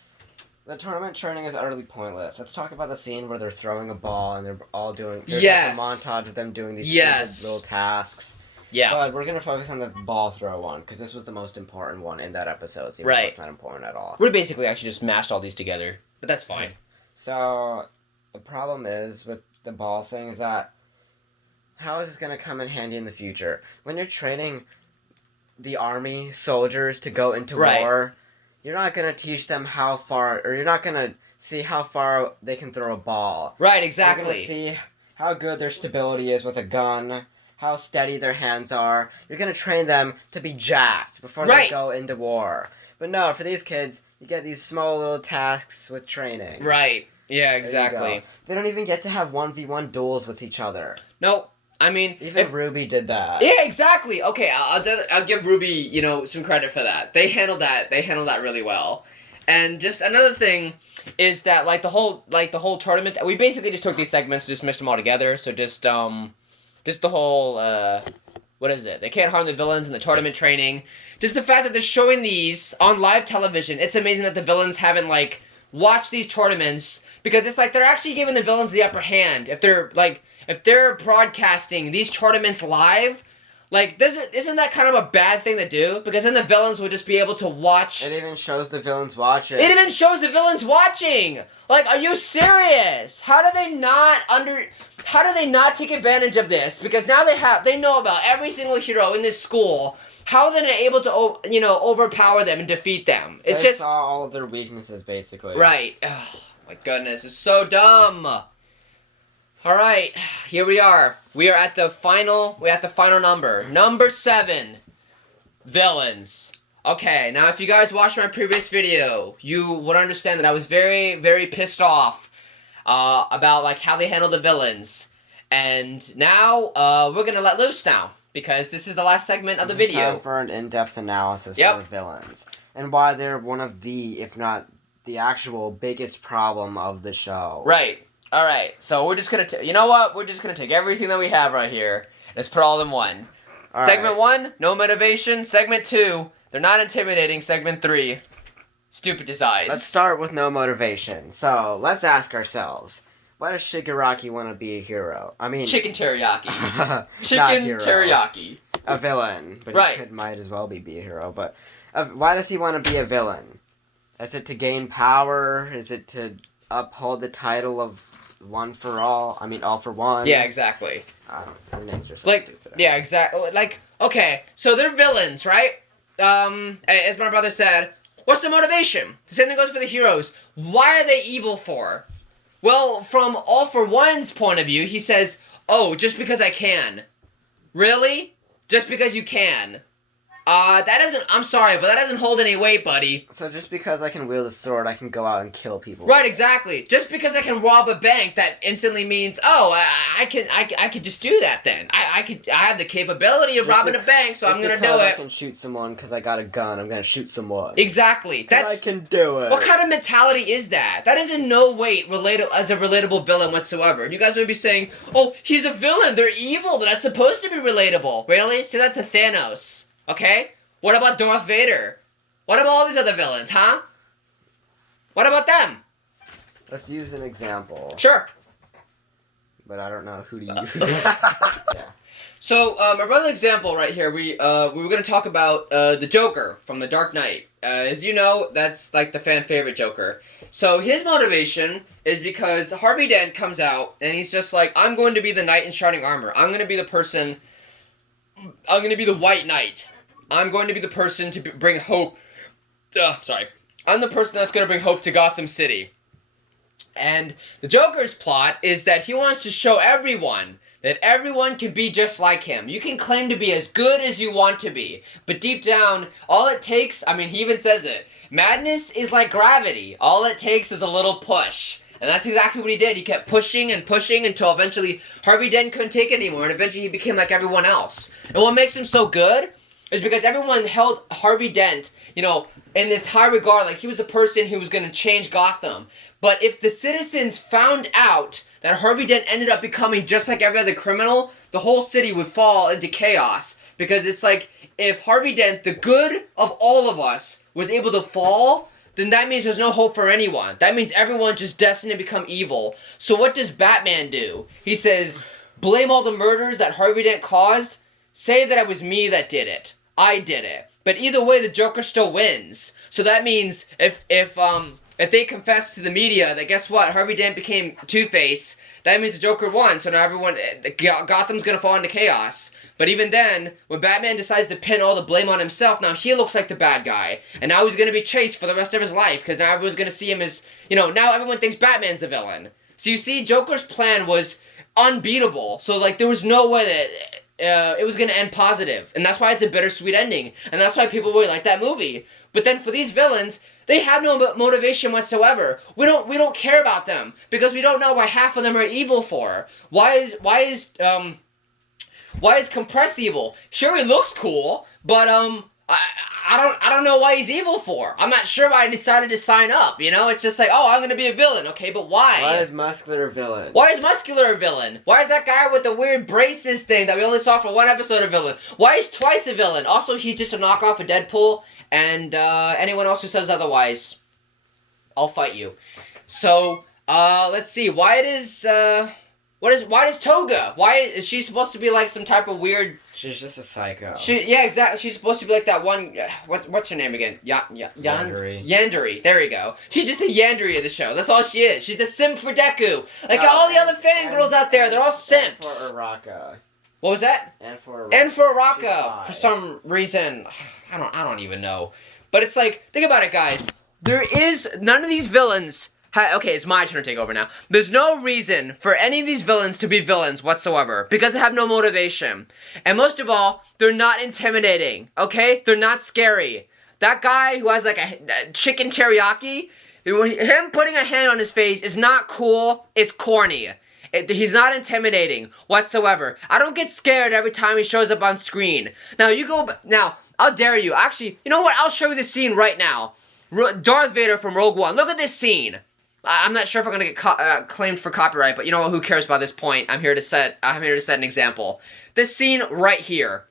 The tournament training is utterly pointless. Let's talk about the scene where they're throwing a ball and they're all doing... There's like a montage of them doing these stupid little tasks. Yeah. But we're going to focus on the ball throw one, because this was the most important one in that episode, even though it's not important at all. We basically actually just mashed all these together, but that's fine. So, the problem is with the ball thing is that how is this gonna come in handy in the future? When you're training the army soldiers to go into war, you're not gonna teach them how far, or you're not gonna see how far they can throw a ball. Right, exactly. You're gonna see how good their stability is with a gun, how steady their hands are. You're gonna train them to be jacked before they go into war. But no, for these kids, you get these small little tasks with training. Right. Yeah, exactly. They don't even get to have 1v1 duels with each other. Nope. I mean, even Ruby did that. Yeah, exactly. Okay, I'll give Ruby, some credit for that. They handled that really well. And just another thing is that the whole tournament, we basically just took these segments, just meshed them all together. So just the whole what is it? They can't harm the villains in the tournament training. Just the fact that they're showing these on live television. It's amazing that the villains haven't watched these tournaments, because it's they're actually giving the villains the upper hand. If they're broadcasting these tournaments live, isn't that kind of a bad thing to do? Because then the villains would just be able to watch. It even shows the villains watching. It even shows the villains watching! Are you serious? How do they not take advantage of this? Because now they know about every single hero in this school. How are they able to, overpower them and defeat them? They saw all of their weaknesses, basically. Right. Oh, my goodness. It's so dumb. Alright, here we are. We're at the final number. Number 7. Villains. Okay, now if you guys watched my previous video, you would understand that I was very, very pissed off about how they handle the villains. And now, we're gonna let loose now, because this is the last segment of the video. Time for an in-depth analysis for the villains. And why they're one of the, if not the actual biggest problem of the show. Right. Alright, so we're just gonna you know what? We're just gonna take everything that we have right here, and let's put it all in one. Segment 1, no motivation. Segment 2, they're not intimidating. Segment 3, stupid designs. Let's start with no motivation. So, let's ask ourselves, why does Shigaraki want to be a hero? I mean... Chicken teriyaki. Chicken teriyaki. A villain. But he might as well be a hero. But why does he want to be a villain? Is it to gain power? Is it to uphold the title of one for all? I mean, all for one. Yeah, exactly. Their names are so stupid. Yeah, exactly. Okay, so they're villains, right? As my brother said, what's the motivation? The same thing goes for the heroes. Why are they evil for? Well, from All for One's point of view, he says, oh, just because I can. Really? Just because you can? I'm sorry, but that doesn't hold any weight, buddy. So just because I can wield a sword, I can go out and kill people. Right, exactly. Just because I can rob a bank, that instantly means, oh, I can just do that then. I have the capability of robbing a bank, so I'm gonna do it. I can shoot someone because I got a gun, I'm gonna shoot someone. Exactly. I can do it. What kind of mentality is that? That is in no way as a relatable villain whatsoever. And you guys may be saying, oh, he's a villain, they're evil, they're not supposed to be relatable. Really? Say that to Thanos. Okay? What about Darth Vader? What about all these other villains, huh? What about them? Let's use an example. Sure. But I don't know who to use. Yeah. So, my brother's example right here, we were going to talk about the Joker from The Dark Knight. As you know, that's the fan favorite Joker. So his motivation is because Harvey Dent comes out and he's just I'm going to be the knight in shining armor. I'm going to be the person... I'm going to be the White Knight. I'm going to be the person to bring hope... I'm the person that's going to bring hope to Gotham City. And the Joker's plot is that he wants to show everyone that everyone can be just like him. You can claim to be as good as you want to be. But deep down, all it takes... he even says it. Madness is like gravity. All it takes is a little push. And that's exactly what he did. He kept pushing and pushing until eventually Harvey Dent couldn't take it anymore. And eventually he became like everyone else. And what makes him so good is because everyone held Harvey Dent, in this high regard. He was the person who was going to change Gotham. But if the citizens found out that Harvey Dent ended up becoming just like every other criminal, the whole city would fall into chaos. Because it's if Harvey Dent, the good of all of us, was able to fall... then that means there's no hope for anyone. That means everyone's just destined to become evil. So what does Batman do? He says, blame all the murders that Harvey Dent caused. Say that it was me that did it. I did it. But either way, the Joker still wins. So that means if if they confess to the media that guess what, Harvey Dent became Two-Face, that means the Joker won, so now everyone, Gotham's gonna fall into chaos. But even then, when Batman decides to pin all the blame on himself, now he looks like the bad guy. And now he's gonna be chased for the rest of his life, because now everyone's gonna see him as, now everyone thinks Batman's the villain. So you see, Joker's plan was unbeatable. So, there was no way that it was gonna end positive. And that's why it's a bittersweet ending. And that's why people really like that movie. But then for these villains, they have no motivation whatsoever. We don't care about them because we don't know why half of them are evil for. Why is Compress evil? Sure, he looks cool, but I don't know why he's evil for. I'm not sure why I decided to sign up. It's just like, oh, I'm gonna be a villain, okay, but why? Why is Muscular a villain? Why is Muscular a villain? Why is that guy with the weird braces thing that we only saw for one episode a villain? Why is Twice a villain? Also, he's just a knockoff of Deadpool. And anyone else who says otherwise, I'll fight you. So, let's see. Why does Toga? Why is she supposed to be like some type of weird? She's just a psycho. Yeah, exactly. She's supposed to be like that one. What's her name again? Yandere. Yandere. There we go. She's just a Yandere of the show. That's all she is. She's a simp for Deku. All the other fangirls out there, they're all simps. And for Araka. What was that? And for Araka. And for Araka, for some reason. I don't even know. But it's like, think about it, guys. There is none of these villains. Okay, it's my turn to take over now. There's no reason for any of these villains to be villains whatsoever because they have no motivation. And most of all, they're not intimidating. Okay, they're not scary. That guy who has like a chicken teriyaki, him putting a hand on his face is not cool. It's corny. He's not intimidating whatsoever. I don't get scared every time he shows up on screen. Now, how dare you? Actually, you know what? I'll show you the scene right now. Darth Vader from Rogue One. Look at this scene. I'm not sure if I'm gonna get claimed for copyright, but you know what? Who cares about this point? I'm here to set an example. This scene right here.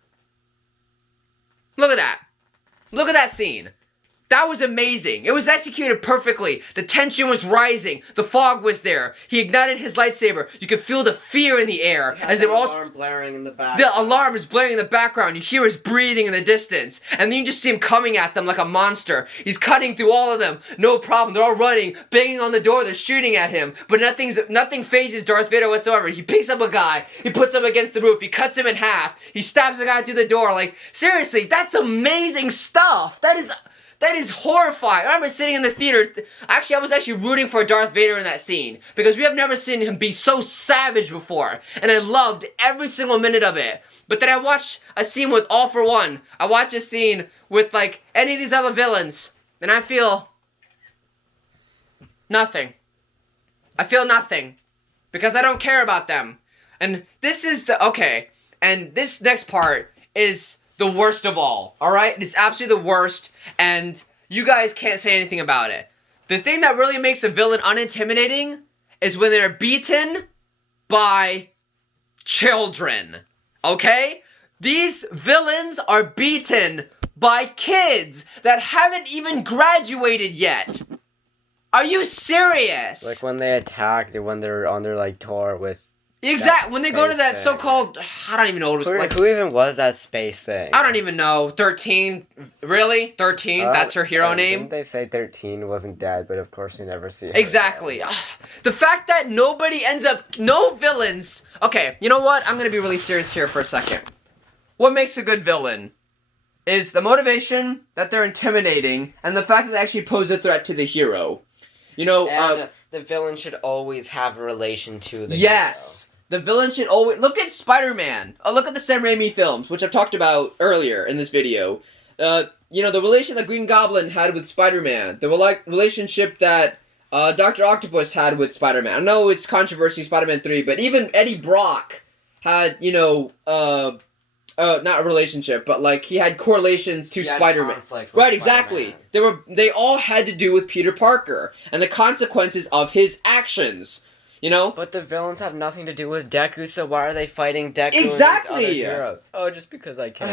Look at that. Look at that scene. That was amazing. It was executed perfectly. The tension was rising. The fog was there. He ignited his lightsaber. You could feel the fear in the air as they were all. Alarm blaring in the background. The alarm is blaring in the background. You hear his breathing in the distance, and then you just see him coming at them like a monster. He's cutting through all of them. No problem. They're all running, banging on the door. They're shooting at him, but nothing phases Darth Vader whatsoever. He picks up a guy. He puts him against the roof. He cuts him in half. He stabs the guy through the door. Like, seriously, that's amazing stuff. That is horrifying. I remember sitting in the theater. Actually, I was actually rooting for Darth Vader in that scene. Because we have never seen him be so savage before. And I loved every single minute of it. But then I watched a scene with All For One. I watched a scene with, any of these other villains. And I feel nothing. I feel nothing. Because I don't care about them. And this is and this next part is the worst of all, alright? It's absolutely the worst, and you guys can't say anything about it. The thing that really makes a villain unintimidating is when they're beaten by children, okay? These villains are beaten by kids that haven't even graduated yet. Are you serious? Like when they attack, when they're on their, tour with... Exactly, when they go to that thing. So-called, I don't even know what it was Who even was that space thing? I don't even know. 13? Really? 13? That's her hero name? Didn't they say 13 wasn't dead, but of course we never see her Exactly. The fact that no villains... Okay, you know what? I'm gonna be really serious here for a second. What makes a good villain is the motivation, that they're intimidating, and the fact that they actually pose a threat to the hero. And the villain should always have a relation to the Yes! hero. The villain should always... Look at Spider-Man. Look at the Sam Raimi films, which I've talked about earlier in this video. The relation that Green Goblin had with Spider-Man. The relationship that Dr. Octopus had with Spider-Man. I know it's controversy, Spider-Man 3, but even Eddie Brock had, not a relationship, but he had correlations to Spider-Man. Right, exactly. They all had to do with Peter Parker and the consequences of his actions. But the villains have nothing to do with Deku, so why are they fighting Deku Exactly. and these other heroes? Oh, just because I can.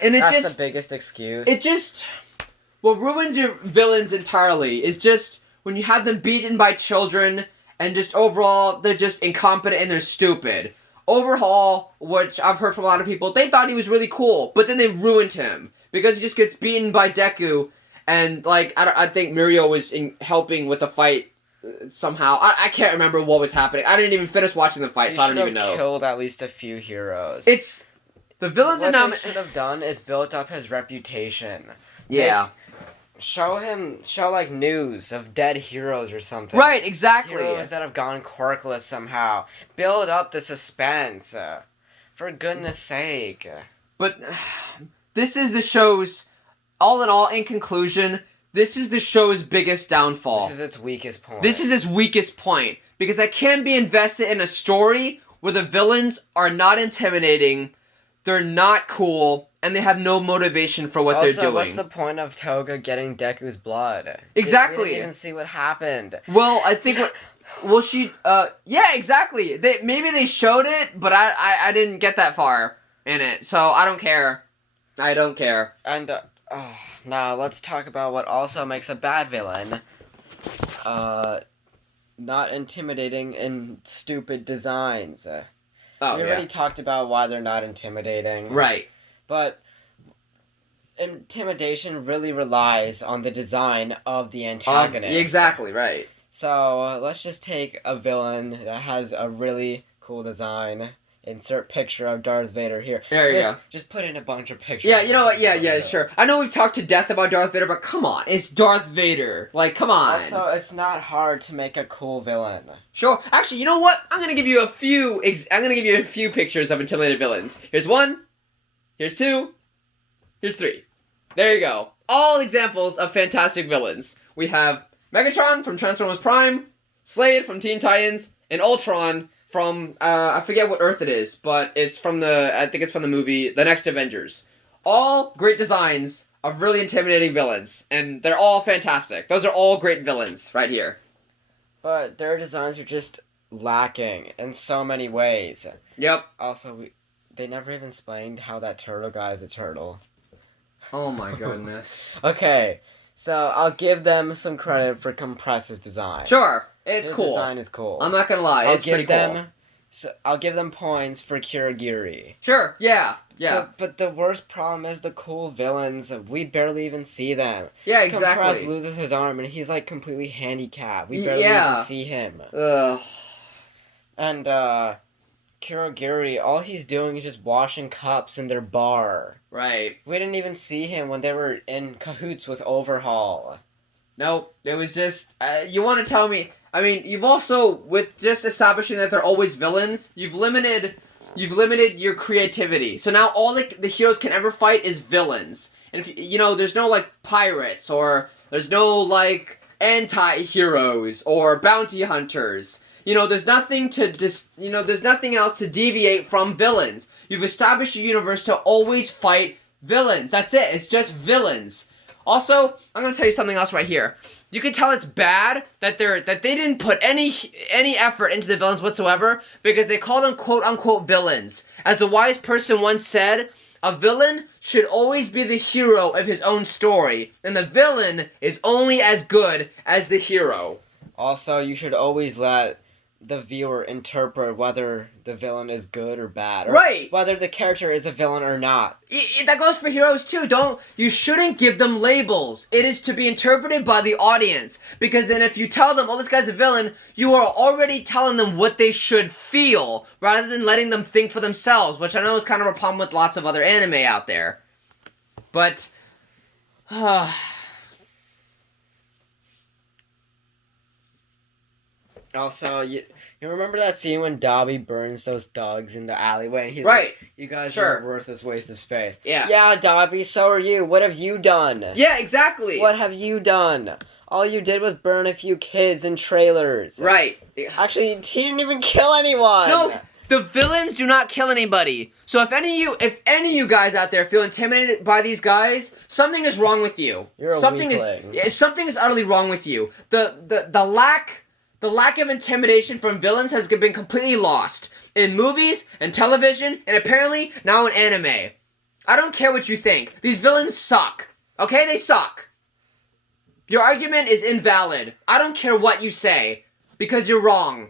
And that's the biggest excuse. What ruins your villains entirely is just when you have them beaten by children and just overall they're just incompetent and they're stupid. Overhaul, which I've heard from a lot of people, they thought he was really cool, but then they ruined him because he just gets beaten by Deku and like I think Mirio was helping with the fight somehow. I can't remember what was happening. I didn't even finish watching the fight, so I don't even know. Killed at least a few heroes. It's the villains what they should have done is built up his reputation. Yeah. Show like news of dead heroes or something. Right, exactly. Heroes that have gone quirkless somehow. Build up the suspense. For goodness sake. But this is the show's, all in all, in conclusion, this is the show's biggest downfall. This is its weakest point. This is its weakest point. Because I can't be invested in a story where the villains are not intimidating, they're not cool, and they have no motivation for what they're doing. What's the point of Toga getting Deku's blood? Exactly. We didn't even see what happened. Well, I think yeah, exactly. Maybe they showed it, but I didn't get that far in it, so I don't care. I don't care. And now let's talk about what also makes a bad villain. Not intimidating and stupid designs. We already talked about why they're not intimidating. Right. But intimidation really relies on the design of the antagonist. Exactly, right. So let's just take a villain that has a really cool design. Insert picture of Darth Vader here. There you go. Just put in a bunch of pictures. Yeah, you know what? Yeah, sure. I know we've talked to death about Darth Vader, but come on, it's Darth Vader. Like, come on. Also, it's not hard to make a cool villain. Sure. Actually, you know what? I'm gonna give you a few pictures of intimidated villains. Here's one. Here's two. Here's three. There you go. All examples of fantastic villains. We have Megatron from Transformers Prime, Slade from Teen Titans, and Ultron from, I forget what Earth it is, but it's from I think it's from the movie The Next Avengers. All great designs of really intimidating villains, and they're all fantastic. Those are all great villains right here. But their designs are just lacking in so many ways. Yep. Also, they never even explained how that turtle guy is a turtle. Oh my goodness. Okay, so I'll give them some credit for Compress's design. Sure. It's His cool. design is cool. I'm not gonna lie, it's pretty cool. I'll give them points for Kirigiri. Sure, yeah. But the worst problem is the cool villains. We barely even see them. Yeah, exactly. Compress loses his arm and he's like completely handicapped. We barely even see him. Ugh. And Kirigiri, all he's doing is just washing cups in their bar. Right. We didn't even see him when they were in cahoots with Overhaul. Nope, it was just, you want to tell me, I mean, you've also, with just establishing that they're always villains, you've limited your creativity. So now all the heroes can ever fight is villains. And if there's no, like, pirates, or there's no, like, anti-heroes, or bounty hunters. There's nothing there's nothing else to deviate from villains. You've established a universe to always fight villains. That's it. It's just villains. Also, I'm gonna tell you something else right here. You can tell it's bad that they didn't put any effort into the villains whatsoever because they call them quote unquote villains. As a wise person once said, a villain should always be the hero of his own story, and the villain is only as good as the hero. Also, you should always let the viewer interpret whether the villain is good or bad. Or right. Whether the character is a villain or not. That goes for heroes too. You shouldn't give them labels. It is to be interpreted by the audience. Because then if you tell them, oh, this guy's a villain, you are already telling them what they should feel, rather than letting them think for themselves, which I know is kind of a problem with lots of other anime out there. But, Also, you remember that scene when Dobby burns those thugs in the alleyway? And he's right. Like, you guys are a worthless waste of space. Yeah. Yeah, Dobby, so are you. What have you done? Yeah, exactly. What have you done? All you did was burn a few kids in trailers. Right. Actually, he didn't even kill anyone. No, the villains do not kill anybody. So if any of you guys out there feel intimidated by these guys, something is wrong with you. You're a weakling. Something is utterly wrong with you. The lack of intimidation from villains has been completely lost in movies and television and apparently now in anime. I don't care what you think. These villains suck. Okay, they suck. Your argument is invalid. I don't care what you say because you're wrong.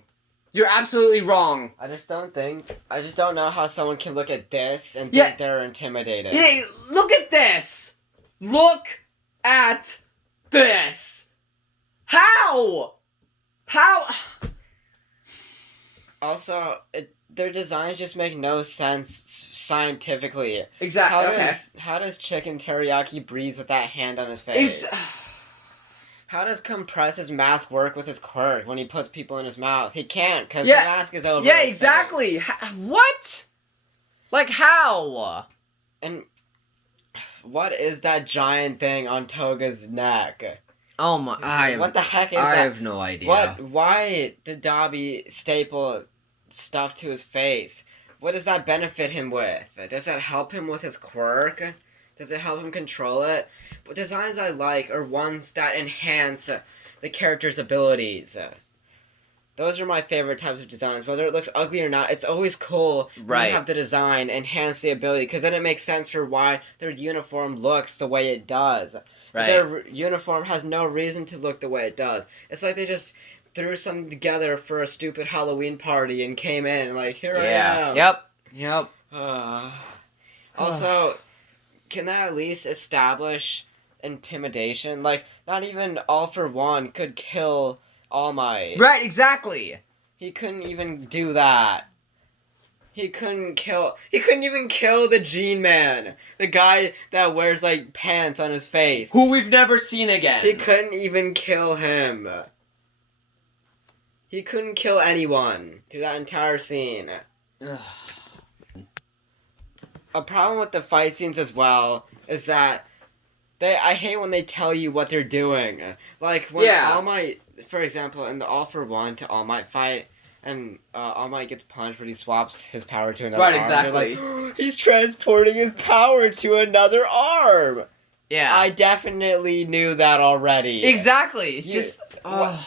You're absolutely wrong. I just don't know how someone can look at this and think they're intimidated. Hey, look at this. Look at this? How? Also, their designs just make no sense scientifically. Exactly. How does chicken teriyaki breathe with that hand on his face? How does Compress's mask work with his quirk when he puts people in his mouth? He can't, because the mask is over his exactly. What? Like, how? And what is that giant thing on Toga's neck? Oh my! What the heck is that? I have no idea. Why did Dobby staple stuff to his face? What does that benefit him with? Does that help him with his quirk? Does it help him control it? But designs I like are ones that enhance the character's abilities. Those are my favorite types of designs. Whether it looks ugly or not, it's always cool when you have the design enhance the ability, because then it makes sense for why their uniform looks the way it does. Right. Their uniform has no reason to look the way it does. It's like they just threw something together for a stupid Halloween party and came in and like, here I am. Yep. Also, can that at least establish intimidation? Like, not even All For One could kill All Might. Right, exactly. He couldn't even do that. He couldn't even kill the Gene Man. The guy that wears, like, pants on his face. Who we've never seen again. He couldn't even kill him. He couldn't kill anyone through that entire scene. A problem with the fight scenes as well is that I hate when they tell you what they're doing. Like, when All Might, for example, in the All For One to All Might fight, and All Might gets punched, but he swaps his power to another arm. Right, exactly. Like, he's transporting his power to another arm. Yeah. I definitely knew that already. Exactly. It's just... A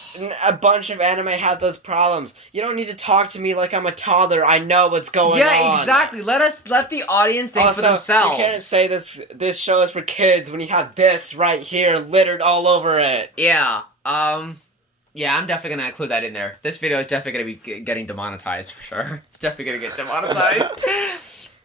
bunch of anime have those problems. You don't need to talk to me like I'm a toddler. I know what's going on. Yeah, exactly. Let the audience think for themselves. You can't say this show is for kids when you have this right here littered all over it. Yeah. Yeah, I'm definitely gonna include that in there. This video is definitely gonna be getting demonetized for sure. It's definitely gonna get demonetized.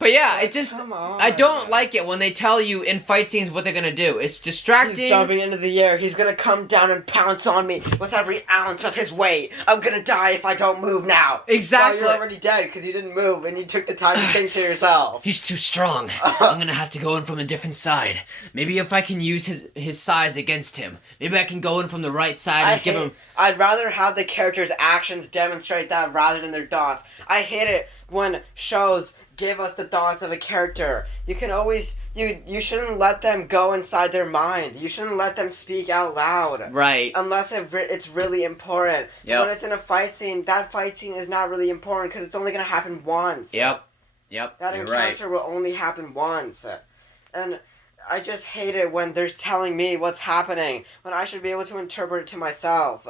But yeah, it just... I don't like it when they tell you in fight scenes what they're gonna do. It's distracting. He's jumping into the air. He's gonna come down and pounce on me with every ounce of his weight. I'm gonna die if I don't move now. Exactly. Well, you're already dead because you didn't move and you took the time to think to yourself. He's too strong. I'm gonna have to go in from a different side. Maybe if I can use his size against him. Maybe I can go in from the right side and give him... I'd rather have the character's actions demonstrate that rather than their thoughts. I hate it when shows give us the thoughts of a character. You can always... You shouldn't let them go inside their mind. You shouldn't let them speak out loud. Right. Unless it's really important. Yep. When it's in a fight scene, that fight scene is not really important because it's only going to happen once. Yep. That encounter will only happen once. And I just hate it when they're telling me what's happening when I should be able to interpret it to myself.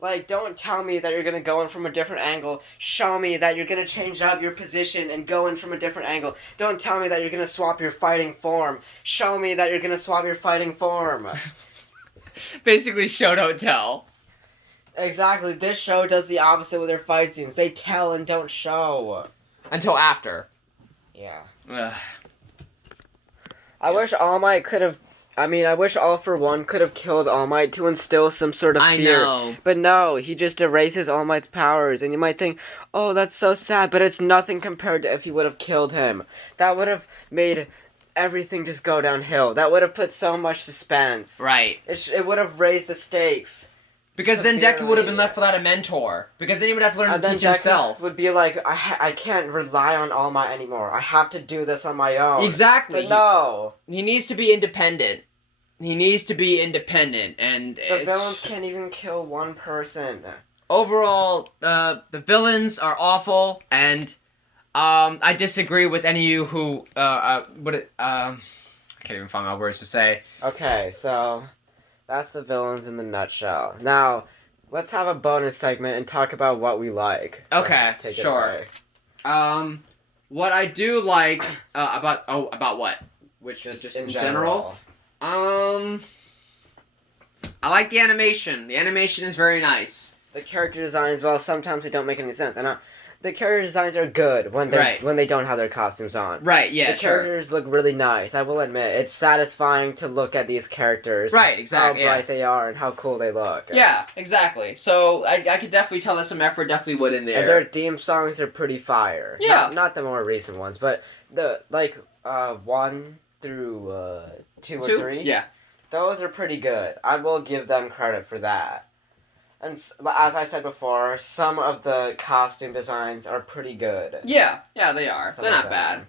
Like, don't tell me that you're going to go in from a different angle. Show me that you're going to change up your position and go in from a different angle. Don't tell me that you're going to swap your fighting form. Show me that you're going to swap your fighting form. Basically, show, don't tell. Exactly. This show does the opposite with their fight scenes. They tell and don't show. Until after. Yeah. Ugh. I wish All Might could have... I wish All For One could have killed All Might to instill some sort of fear. I know. But no, he just erases All Might's powers. And you might think, oh, that's so sad. But it's nothing compared to if he would have killed him. That would have made everything just go downhill. That would have put so much suspense. Right. It would have raised the stakes. Because then Deku would have been left without a mentor. Because then he would have to learn to teach himself. Would be like, I can't rely on All Might anymore. I have to do this on my own. Exactly. But no. He needs to be independent. And the villains can't even kill one person. Overall, the villains are awful, and I disagree with any of you who I can't even find my words to say. Okay, so that's the villains in the nutshell. Now, let's have a bonus segment and talk about what we like. Okay, sure. What I do like about what? Which is just in general. I like the animation. The animation is very nice. The character designs, well, sometimes they don't make any sense. And the character designs are good when they don't have their costumes on. Right, yeah, the characters look really nice, I will admit. It's satisfying to look at these characters. Right, exactly. How bright they are and how cool they look. Yeah, exactly. So I could definitely tell there's some effort definitely went in there. And their theme songs are pretty fire. Yeah. Not the more recent ones, but the 1 through 2 or 3. Yeah. Those are pretty good. I will give them credit for that. And as I said before, some of the costume designs are pretty good. Yeah, they are. They're not bad.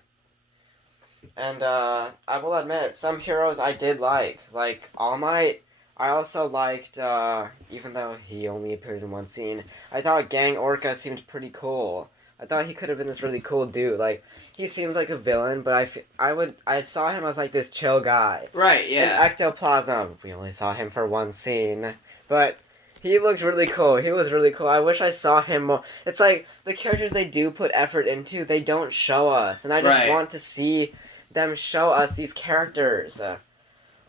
And I will admit, some heroes I did like. Like All Might, I also liked, even though he only appeared in one scene, I thought Gang Orca seemed pretty cool. I thought he could have been this really cool dude. Like, he seems like a villain, but I saw him as like this chill guy. Right, yeah. In Ectoplasm, we only saw him for one scene, but he looked really cool. He was really cool. I wish I saw him more. It's like, the characters they do put effort into, they don't show us. And I just want to see them show us these characters.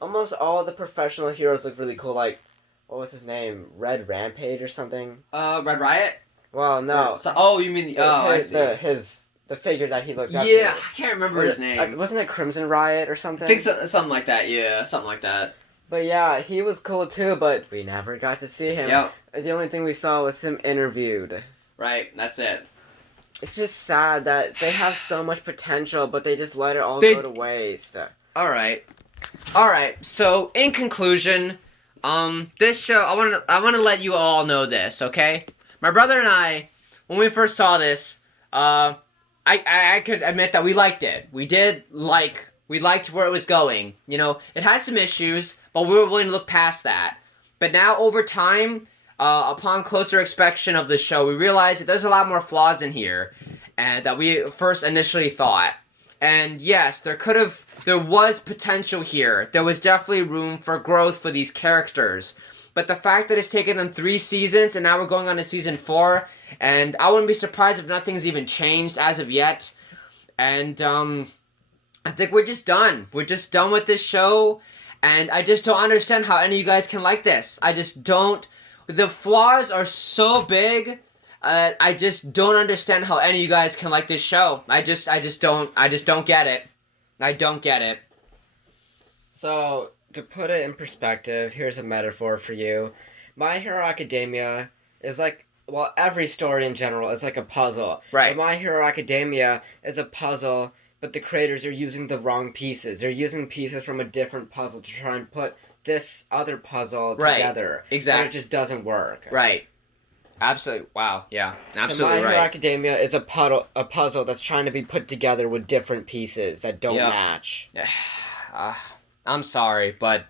Almost all the professional heroes look really cool. Like, what was his name? Red Rampage or something? Red Riot? Well, no. You mean I see. The figure that he looked up to. I can't remember his name. Wasn't it Crimson Riot or something? I think something like that, yeah. Something like that. But yeah, he was cool too, but we never got to see him. Yep. The only thing we saw was him interviewed. Right, that's it. It's just sad that they have so much potential, but they just let it all go to waste. Alright, so in conclusion, this show, I wanna let you all know this, okay? My brother and I, when we first saw this, I could admit that we liked it. We liked where it was going. You know, it had some issues, but we were willing to look past that. But now, over time, upon closer inspection of the show, we realized that there's a lot more flaws in here that we first initially thought. And yes, there was potential here. There was definitely room for growth for these characters. But the fact that it's taken them 3 seasons, and now we're going on to season 4, and I wouldn't be surprised if nothing's even changed as of yet. And, I think we're just done. We're just done with this show, and I just don't understand how any of you guys can like this. I just don't. The flaws are so big. I just don't understand how any of you guys can like this show. I just don't get it. I don't get it. So, to put it in perspective, here's a metaphor for you. My Hero Academia is like, well, every story in general is like a puzzle. Right. But My Hero Academia is a puzzle, but the creators are using the wrong pieces. They're using pieces from a different puzzle to try and put this other puzzle together. Exactly. And it just doesn't work. Right. Absolutely. Wow. Yeah. Absolutely My Hero Academia is a puzzle that's trying to be put together with different pieces that don't match. I'm sorry, but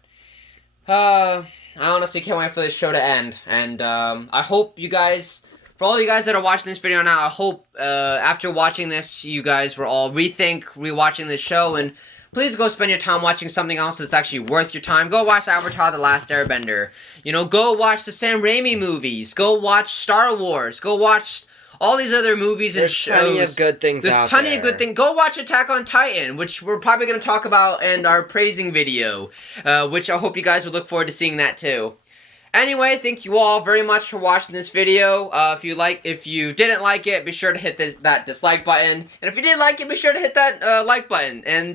I honestly can't wait for this show to end. And I hope you guys, for all you guys that are watching this video now, I hope after watching this, you guys will all rethink rewatching this show, and please go spend your time watching something else that's actually worth your time. Go watch Avatar: The Last Airbender. You know, go watch the Sam Raimi movies. Go watch Star Wars. Go watch all these other movies and shows. There's plenty of good things out there. There's plenty of good things. Go watch Attack on Titan, which we're probably going to talk about in our praising video, which I hope you guys would look forward to seeing that too. Anyway, thank you all very much for watching this video. If you didn't like it, be sure to hit that dislike button. And if you did like it, be sure to hit that like button. And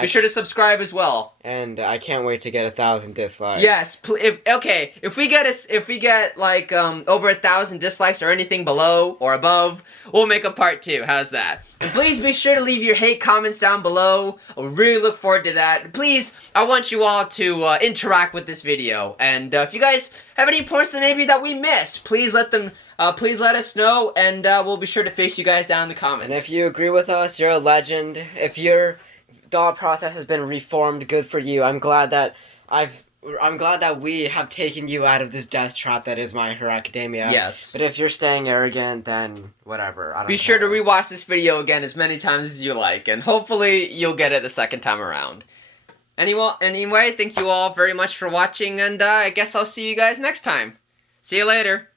be sure to subscribe as well. And I can't wait to get 1,000 dislikes. Yes, if we get like over 1,000 dislikes or anything below or above, we'll make a part 2. How's that? And please be sure to leave your hate comments down below. I really look forward to that. Please, I want you all to interact with this video. And if you guys have any points that maybe that we missed, please let us know, and we'll be sure to face you guys down in the comments. And if you agree with us, you're a legend. If your thought process has been reformed, good for you. I'm glad that we have taken you out of this death trap that is My Hero Academia. Yes. But if you're staying arrogant, then whatever. Be sure to rewatch this video again as many times as you like, and hopefully you'll get it the second time around. Anyway, thank you all very much for watching, and I guess I'll see you guys next time. See you later.